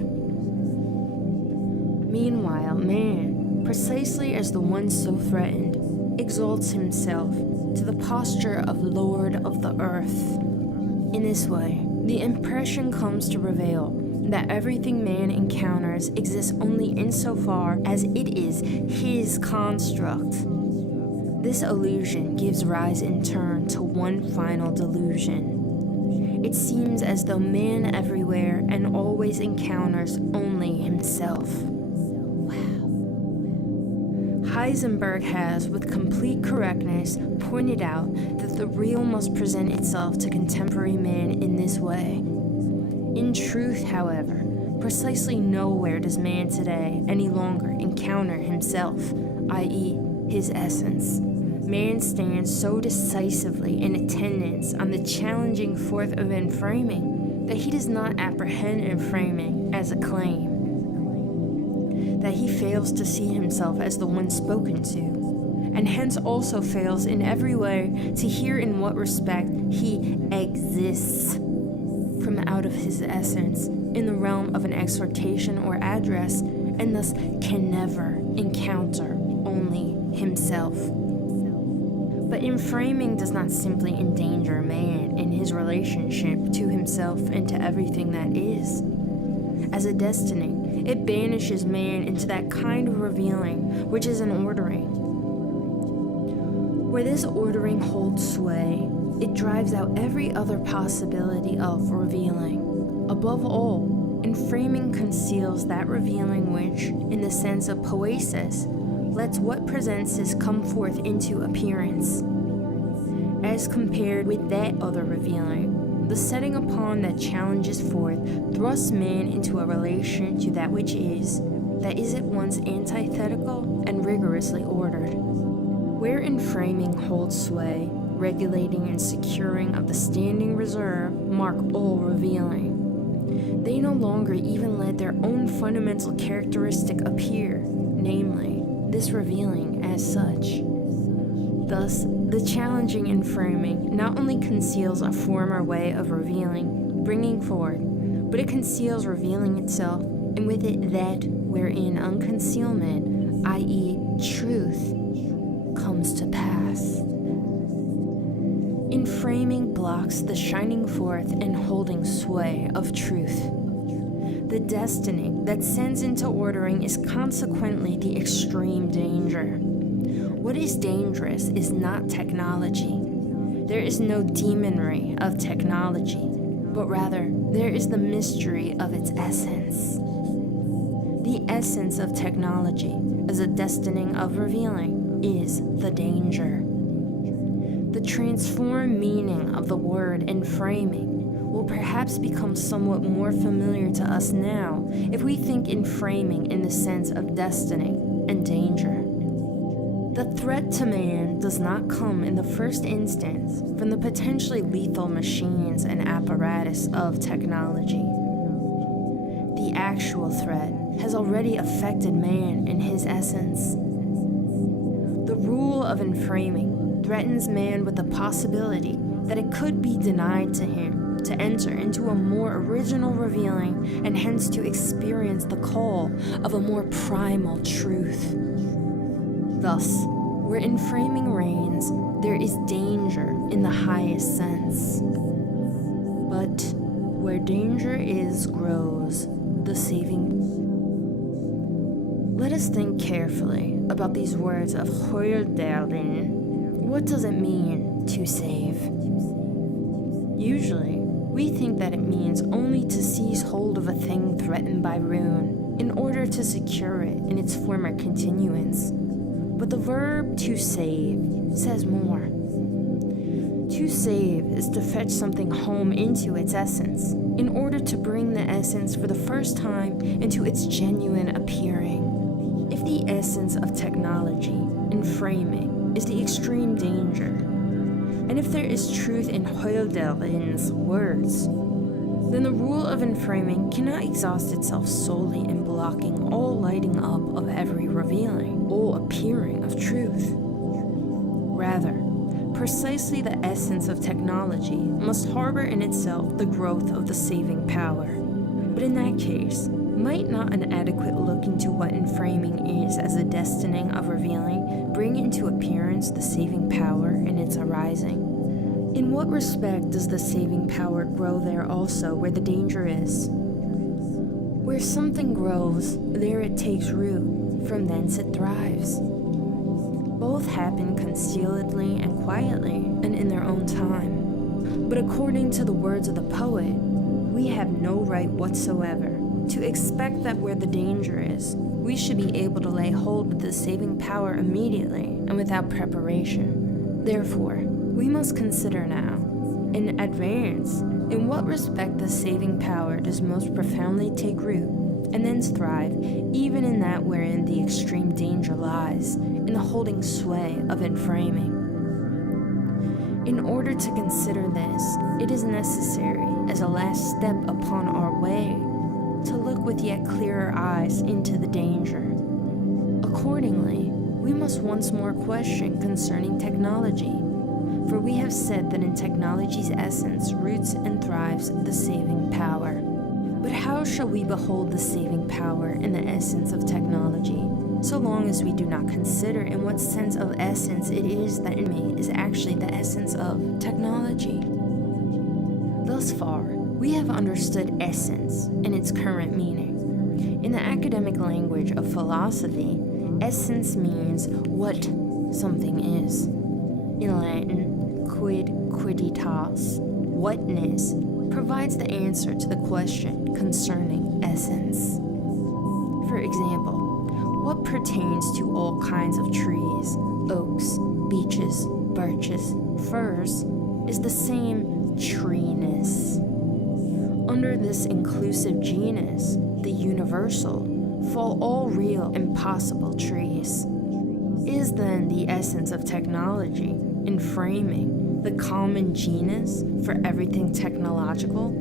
Meanwhile, man, precisely as the one so threatened, exalts himself to the posture of Lord of the earth. In this way, the impression comes to prevail that everything man encounters exists only insofar as it is his construct. This illusion gives rise in turn to one final delusion. It seems as though man everywhere and always encounters only himself. Heisenberg has, with complete correctness, pointed out that the real must present itself to contemporary man in this way. In truth, however, precisely nowhere does man today any longer encounter himself, i.e., his essence. Man stands so decisively in attendance on the challenging forth of inframing that he does not apprehend inframing as a claim, that he fails to see himself as the one spoken to, and hence also fails in every way to hear in what respect he exists from out of his essence in the realm of an exhortation or address, and thus can never encounter only himself. But inframing does not simply endanger man in his relationship to himself and to everything that is. As a destining, it banishes man into that kind of revealing which is an ordering. Where this ordering holds sway, it drives out every other possibility of revealing. Above all, inframing conceals that revealing which, in the sense of poiesis, lets what presents us come forth into appearance. As compared with that other revealing, the setting upon that challenges forth thrusts man into a relation to that which is, that is at once antithetical and rigorously ordered. Where inframing holds sway, regulating and securing of the standing reserve mark all revealing. They no longer even let their own fundamental characteristic appear, namely, this revealing as such. Thus, the challenging inframing not only conceals a former way of revealing, bringing forth, but it conceals revealing itself, and with it that wherein unconcealment, i.e., truth, comes to pass. Inframing blocks the shining forth and holding sway of truth. The destining that sends into ordering is consequently the extreme danger. What is dangerous is not technology. There is no demonry of technology, but rather there is the mystery of its essence. The essence of technology, as a destining of revealing, is the danger. The transformed meaning of the word inframing will perhaps become somewhat more familiar to us now if we think inframing in the sense of destining and danger. The threat to man does not come in the first instance from the potentially lethal machines and apparatus of technology. the actual threat, has already affected man in his essence. The rule of enframing threatens man with the possibility that it could be denied to him to enter into a more original revealing and hence to experience the call of a more primal truth. Thus, where enframing reigns, there is danger in the highest sense. But where danger is, grows the saving. Let us think carefully about these words of Heidegger. What does it mean to save? Usually, we think that it means only to seize hold of a thing threatened by ruin in order to secure it in its former continuance. But the verb to save says more. To save is to fetch something home into its essence in order to bring the essence for the first time into its genuine appearing. If the essence of technology, enframing, is the extreme danger, and if there is truth in Heidegger's words, then the rule of enframing cannot exhaust itself solely in blocking all lighting up of every revealing, all appearing of truth. Rather, precisely the essence of technology must harbor in itself the growth of the saving power. But in that case, might not an adequate look into what enframing is as a destining of revealing bring into appearance the saving power in its arising? In what respect does the saving power grow there also where the danger is? Where something grows, there it takes root, from thence it thrives. Both happen concealedly and quietly and in their own time. But according to the words of the poet, we have no right whatsoever to expect that where the danger is, we should be able to lay hold of the saving power immediately and without preparation. Therefore, we must consider now, in advance, in what respect the saving power does most profoundly take root, and thence thrive, even in that wherein the extreme danger lies, in the holding sway of enframing. In order to consider this, it is necessary, as a last step upon our way, to look with yet clearer eyes into the danger. Accordingly, we must once more question concerning technology, for we have said that in technology's essence roots and thrives the saving power. But how shall we behold the saving power in the essence of technology, so long as we do not consider in what sense of essence it is that in me is actually the essence of technology? Thus far, we have understood essence in its current meaning. In the academic language of philosophy, essence means what something is. In Latin, quid quidditas, whatness, provides the answer to the question concerning essence. For example, what pertains to all kinds of trees, oaks, beeches, birches, firs, is the same treeness. Under this inclusive genus, the universal, fall all real and possible trees. Is then the essence of technology, enframing, the common genus for everything technological?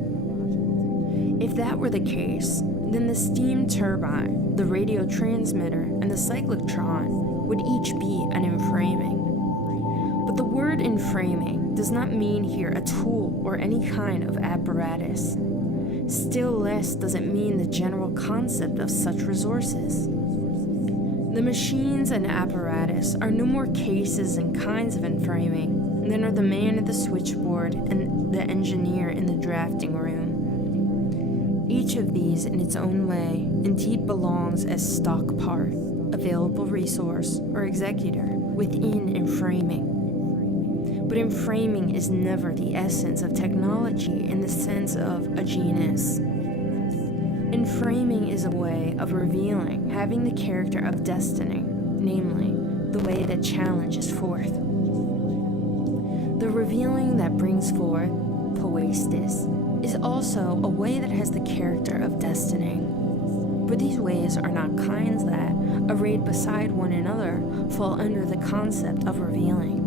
If that were the case, then the steam turbine, the radio transmitter, and the cyclotron would each be an enframing. But the word enframing does not mean here a tool or any kind of apparatus. Still less does it mean the general concept of such resources. The machines and apparatus are no more cases and kinds of enframing than are the man at the switchboard and the engineer in the drafting room. Each of these in its own way indeed belongs as stock part, available resource, or executor within enframing. But enframing is never the essence of technology in the sense of a genus. Enframing is a way of revealing, having the character of destiny, namely, the way that challenges forth. The revealing that brings forth, poestis, is also a way that has the character of destiny. But these ways are not kinds that, arrayed beside one another, fall under the concept of revealing.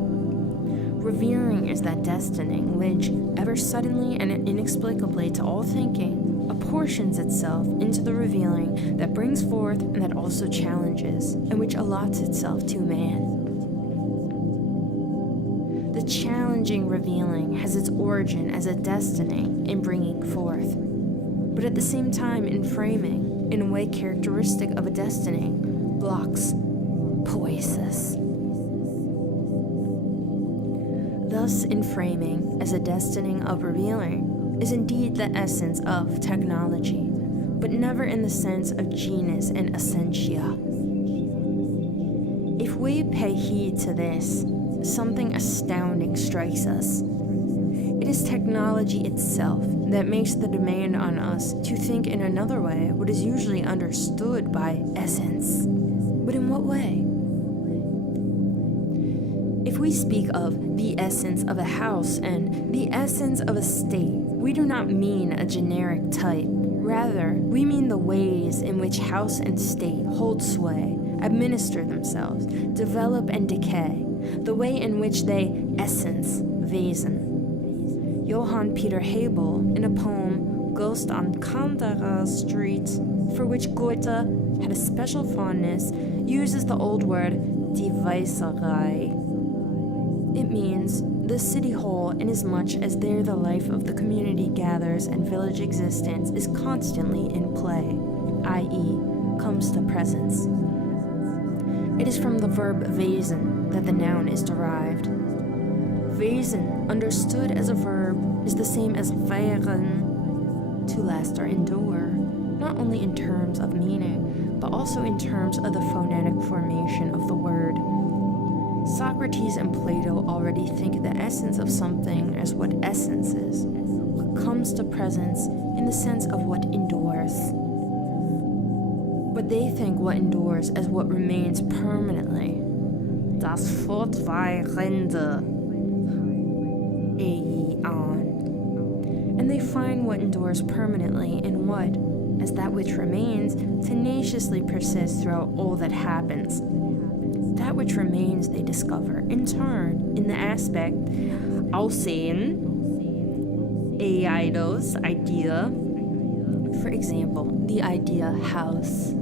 Revealing is that destining which, ever suddenly and inexplicably to all thinking, apportions itself into the revealing that brings forth and that also challenges, and which allots itself to man. The challenging revealing has its origin as a destiny in bringing forth, but at the same time in framing, in a way characteristic of a destiny, blocks poiesis. Thus, in framing as a destiny of revealing is indeed the essence of technology, but never in the sense of genus and essentia. If we pay heed to this, something astounding strikes us. It is technology itself that makes the demand on us to think in another way what is usually understood by essence. But in what way? If we speak of the essence of a house and the essence of a state, we do not mean a generic type. Rather, we mean the ways in which house and state hold sway, administer themselves, develop and decay, the way in which they essence, Wesen. Johann Peter Hebel, in a poem, Ghost on Kandara Street, for which Goethe had a special fondness, uses the old word die Weißerei. It means the city hall, inasmuch as there the life of the community gathers and village existence is constantly in play, i.e., comes to presence. It is from the verb wesen that the noun is derived. Wesen, understood as a verb, is the same as wären, to last or endure, not only in terms of meaning, but also in terms of the phonetic formation of the word. Socrates and Plato already think the essence of something as what essence is, what comes to presence in the sense of what endures. But they think what endures as what remains permanently. Das Fortwährende, and they find what endures permanently in what, as that which remains, tenaciously persists throughout all that happens. That which remains, they discover, in turn, in the aspect Aussehen, eidos, idea, for example, the idea house.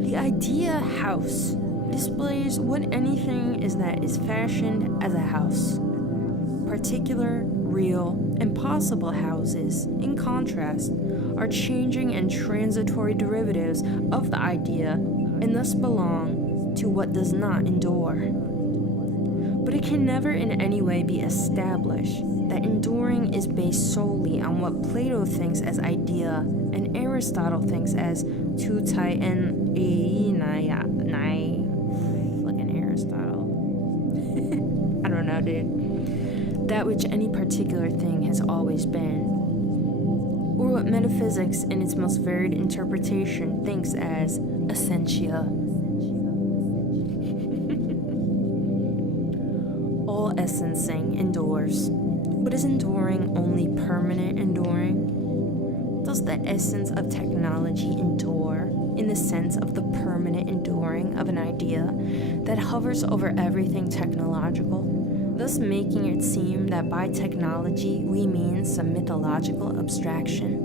The idea house displays what anything is that is fashioned as a house. Particular, real, and possible houses, in contrast, are changing and transitory derivatives of the idea and thus belong to what does not endure. But it can never in any way be established that enduring is based solely on what Plato thinks as idea and Aristotle thinks as tutai and einai. Fucking Aristotle. I don't know, dude. That which any particular thing has always been. Or what metaphysics in its most varied interpretation thinks as essentia. All essencing endures, but is enduring only permanent enduring? Does the essence of technology endure in the sense of the permanent enduring of an idea that hovers over everything technological, thus making it seem that by technology we mean some mythological abstraction?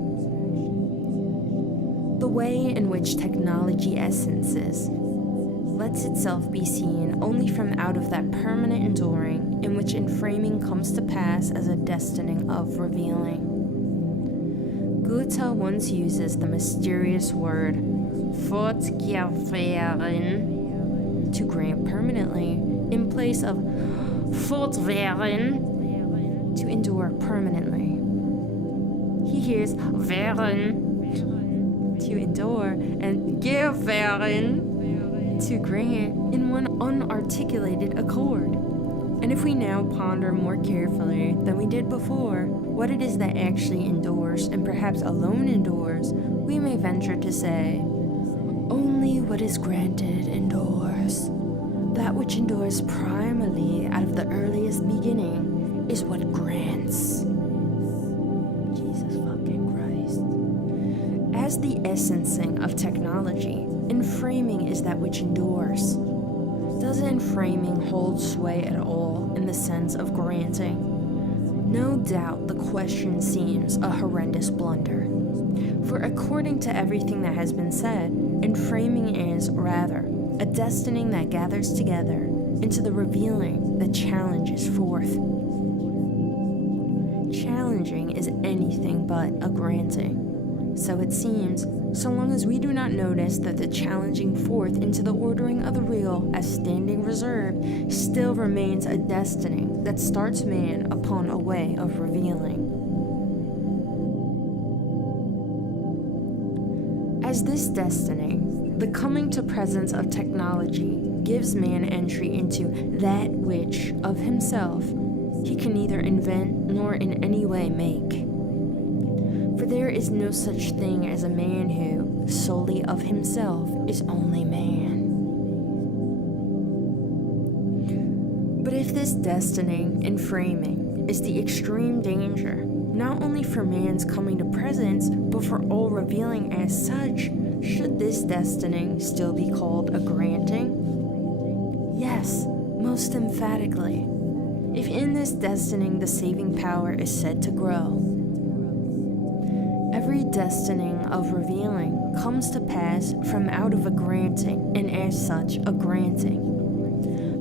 The way in which technology essences lets itself be seen only from out of that permanent enduring in which enframing comes to pass as a destiny of revealing. Goethe once uses the mysterious word fortgewähren to grant permanently in place of fortwähren to endure permanently. He hears währen to endure and gewähren to grant in one unarticulated accord. And if we now ponder more carefully than we did before what it is that actually endures and perhaps alone endures, we may venture to say, only what is granted endures. That which endures primarily out of the earliest beginning is what grants. Jesus fucking Christ. As the essencing of technology, enframing is that which endures. Does enframing hold sway at all in the sense of granting? No doubt the question seems a horrendous blunder. For according to everything that has been said, enframing is, rather, a destining that gathers together into the revealing that challenges forth. Challenging is anything but a granting. So it seems, so long as we do not notice that the challenging forth into the ordering of the real as standing reserved still remains a destining that starts man upon a way of revealing. As this destining, the coming to presence of technology gives man entry into that which, of himself, he can neither invent nor in any way make. For there is no such thing as a man who, solely of himself, is only man. But if this destining and framing is the extreme danger, not only for man's coming to presence, but for all revealing as such, should this destining still be called a granting? Yes, most emphatically, if in this destining the saving power is said to grow. Every destining of revealing comes to pass from out of a granting, and as such a granting.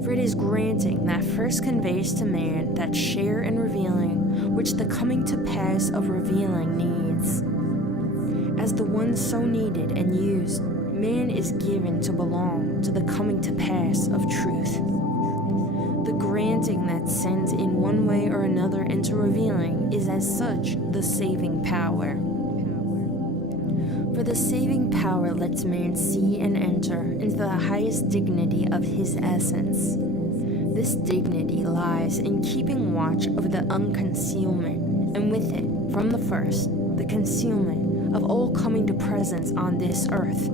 For it is granting that first conveys to man that share in revealing which the coming to pass of revealing needs. As the one so needed and used, man is given to belong to the coming to pass of truth. The granting that sends in one way or another into revealing is as such the saving power. For the saving power lets man see and enter into the highest dignity of his essence. This dignity lies in keeping watch over the unconcealment, and with it, from the first, the concealment of all coming to presence on this earth.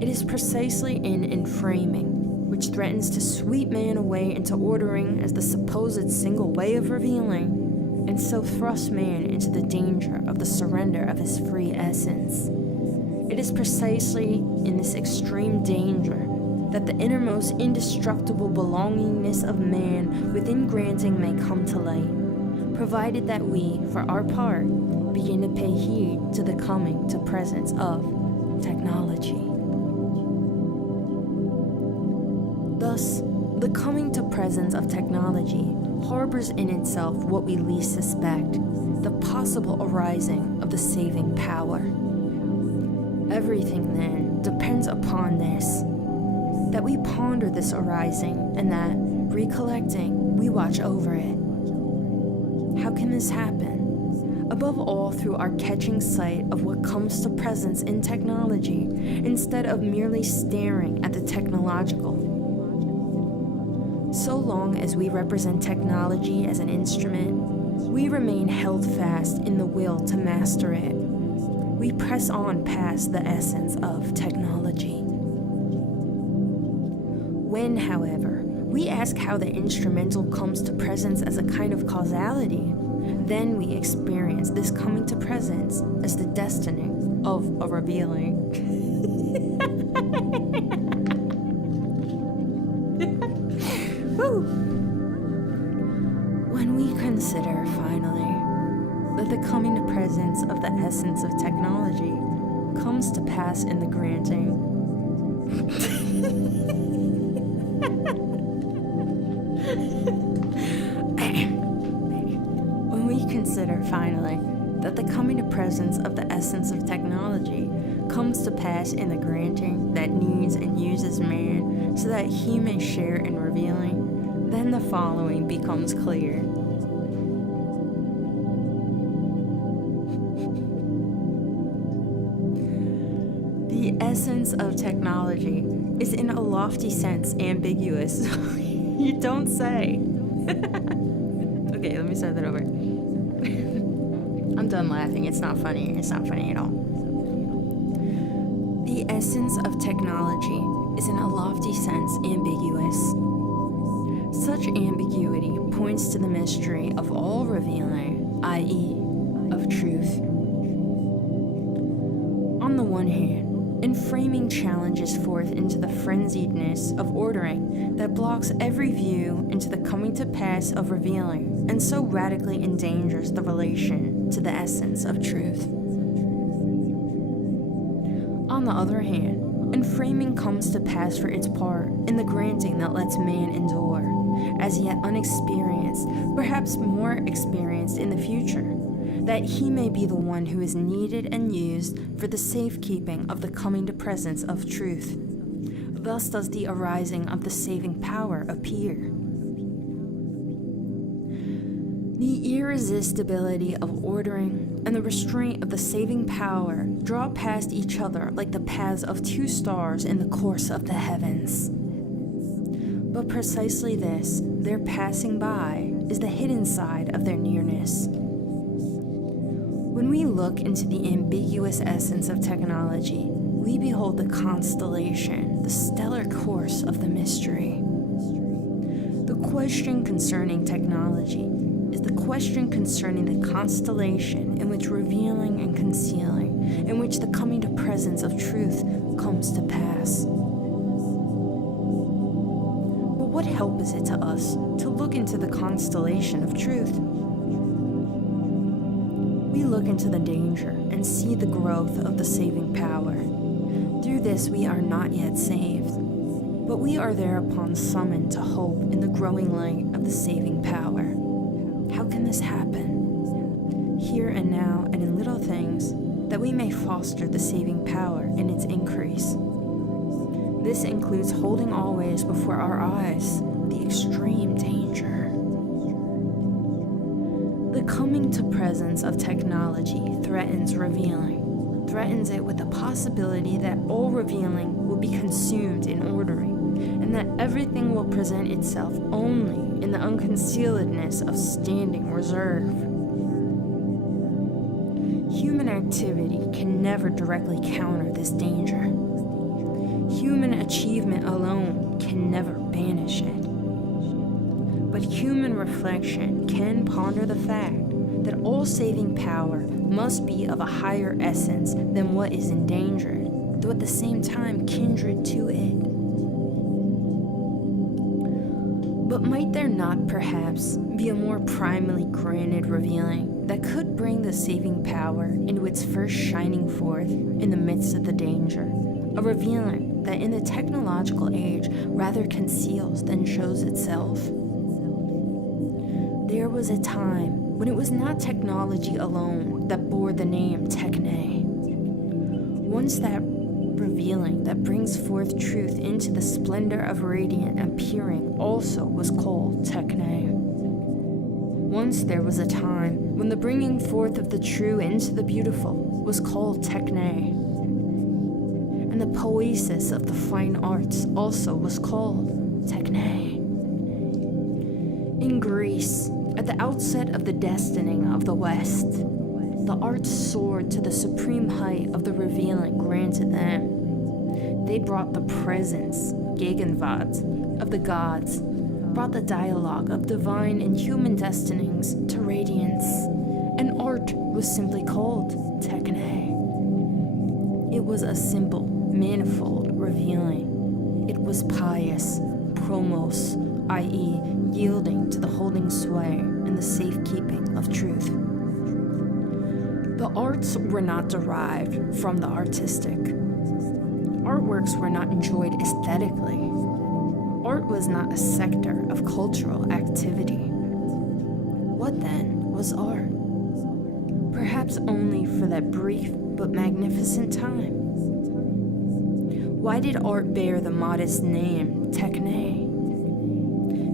It is precisely in enframing, which threatens to sweep man away into ordering as the supposed single way of revealing, and so thrust man into the danger of the surrender of his free essence. It is precisely in this extreme danger that the innermost indestructible belongingness of man within granting may come to light, provided that we, for our part, begin to pay heed to the coming to presence of technology. Thus, the coming to presence of technology harbors in itself what we least suspect, the possible arising of the saving power. Everything, then, depends upon this, that we ponder this arising, and that, recollecting, we watch over it. How can this happen? Above all, through our catching sight of what comes to presence in technology, instead of merely staring at the technological. So long as we represent technology as an instrument, we remain held fast in the will to master it. We press on past the essence of technology. When, however, we ask how the instrumental comes to presence as a kind of causality, then we experience this coming to presence as the destining of a revealing. When we consider, finally, that the coming to presence of the essence of technology comes to pass in the granting, when we consider, finally, that the coming to presence of the essence of technology comes to pass in the granting that needs and uses man so that he may share in revealing, then the following becomes clear. The essence of technology is in a lofty sense ambiguous. You don't say. Okay, let me start that over. I'm done laughing. It's not funny. It's not funny at all. The essence of technology is in a lofty sense ambiguous. Such ambiguity points to the mystery of all revealing, i.e., of truth. On the one hand, and framing challenges forth into the frenziedness of ordering that blocks every view into the coming to pass of revealing, and so radically endangers the relation to the essence of truth. On the other hand, and framing comes to pass for its part in the granting that lets man endure, as yet unexperienced, perhaps more experienced in the future, that he may be the one who is needed and used for the safekeeping of the coming to presence of truth. Thus does the arising of the saving power appear. The irresistibility of ordering and the restraint of the saving power draw past each other like the paths of two stars in the course of the heavens. But precisely this, their passing by, is the hidden side of their nearness. When we look into the ambiguous essence of technology, we behold the constellation, the stellar course of the mystery. The question concerning technology is the question concerning the constellation in which revealing and concealing, in which the coming to presence of truth comes to pass. But what help is it to us to look into the constellation of truth? We look into the danger and see the growth of the saving power. Through this we are not yet saved, but we are thereupon summoned to hope in the growing light of the saving power. How can this happen? Here and now and in little things, that we may foster the saving power in its increase. This includes holding always before our eyes the extreme danger. The coming to presence of technology threatens revealing, threatens it with the possibility that all revealing will be consumed in ordering, and that everything will present itself only in the unconcealedness of standing reserve. Human activity can never directly counter this danger. Human achievement alone can never banish it. But human reflection can ponder the fact that all saving power must be of a higher essence than what is endangered, though at the same time kindred to it. But might there not perhaps be a more primally granted revealing that could bring the saving power into its first shining forth in the midst of the danger? A revealing that in the technological age rather conceals than shows itself? There was a time when it was not technology alone that bore the name Techne. Once that revealing that brings forth truth into the splendor of radiant appearing also was called Techne. Once there was a time when the bringing forth of the true into the beautiful was called Techne. And the poesis of the fine arts also was called Techne. In Greece, at the outset of the destining of the West, the arts soared to the supreme height of the revealing granted them. They brought the presence, Gegenwart, of the gods, brought the dialogue of divine and human destinings to radiance, and art was simply called Techne. It was a simple, manifold revealing. It was pious, promos, i.e., yielding to the holding sway and the safekeeping of truth. The arts were not derived from the artistic. Artworks were not enjoyed aesthetically. Art was not a sector of cultural activity. What then was art? Perhaps only for that brief but magnificent time. Why did art bear the modest name Techne?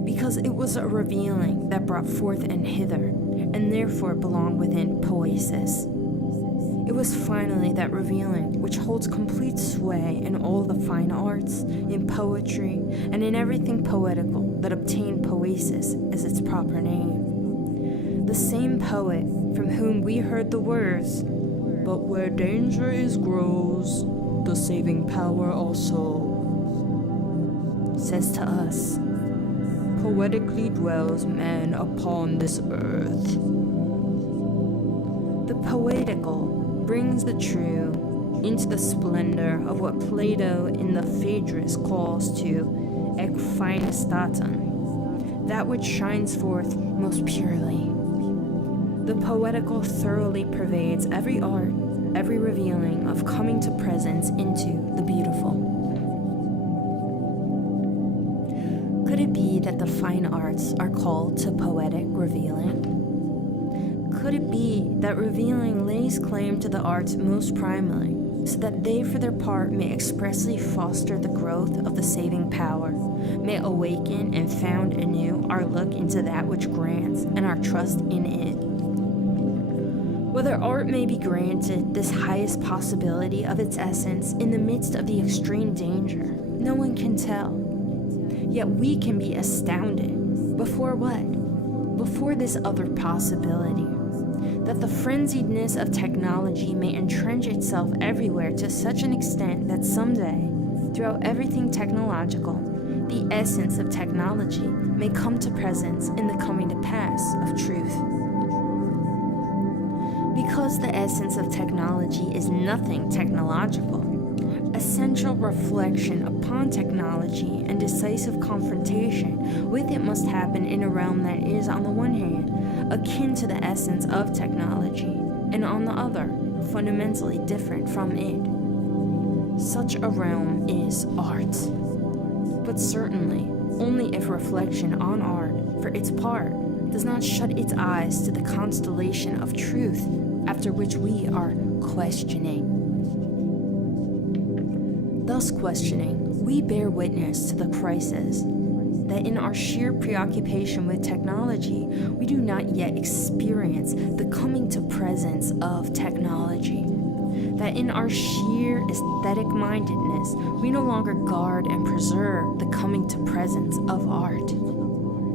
Because it was a revealing that brought forth and hither, and therefore belonged within poesis. It was finally that revealing which holds complete sway in all the fine arts, in poetry, and in everything poetical that obtained poesis as its proper name. The same poet from whom we heard the words, "But where danger is grows, the saving power also," says to us, "Poetically dwells man upon this earth." The poetical brings the true, into the splendor of what Plato in the Phaedrus calls to ekphainostaton, that which shines forth most purely. The poetical thoroughly pervades every art, every revealing of coming to presence into the beautiful. Could it be that the fine arts are called to poetic revealing? Could it be that revealing lays claim to the arts most primarily, so that they for their part may expressly foster the growth of the saving power, may awaken and found anew our look into that which grants and our trust in it? Whether art may be granted this highest possibility of its essence in the midst of the extreme danger, no one can tell. Yet we can be astounded. Before what? Before this other possibility, that the frenziedness of technology may entrench itself everywhere to such an extent that someday, throughout everything technological, the essence of technology may come to presence in the coming to pass of truth. Because the essence of technology is nothing technological, essential reflection upon technology and decisive confrontation with it must happen in a realm that is, on the one hand, akin to the essence of technology, and on the other, fundamentally different from it. Such a realm is art. But certainly, only if reflection on art, for its part, does not shut its eyes to the constellation of truth after which we are questioning. Thus questioning, we bear witness to the crisis that in our sheer preoccupation with technology, we do not yet experience the coming to presence of technology. That in our sheer aesthetic-mindedness, we no longer guard and preserve the coming to presence of art.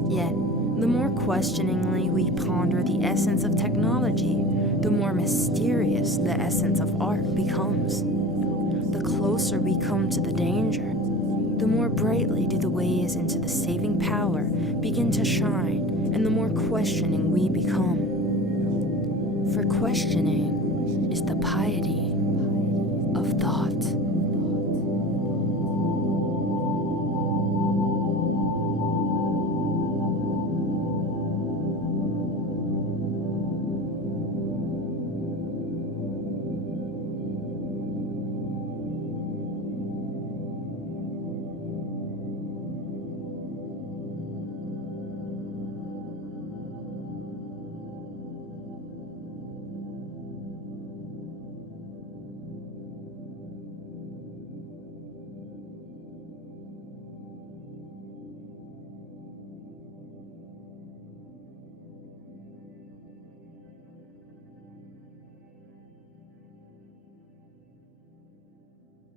Yet, the more questioningly we ponder the essence of technology, the more mysterious the essence of art becomes. The closer we come to the danger, the more brightly do the ways into the saving power begin to shine, and the more questioning we become. For questioning is the piety of thought.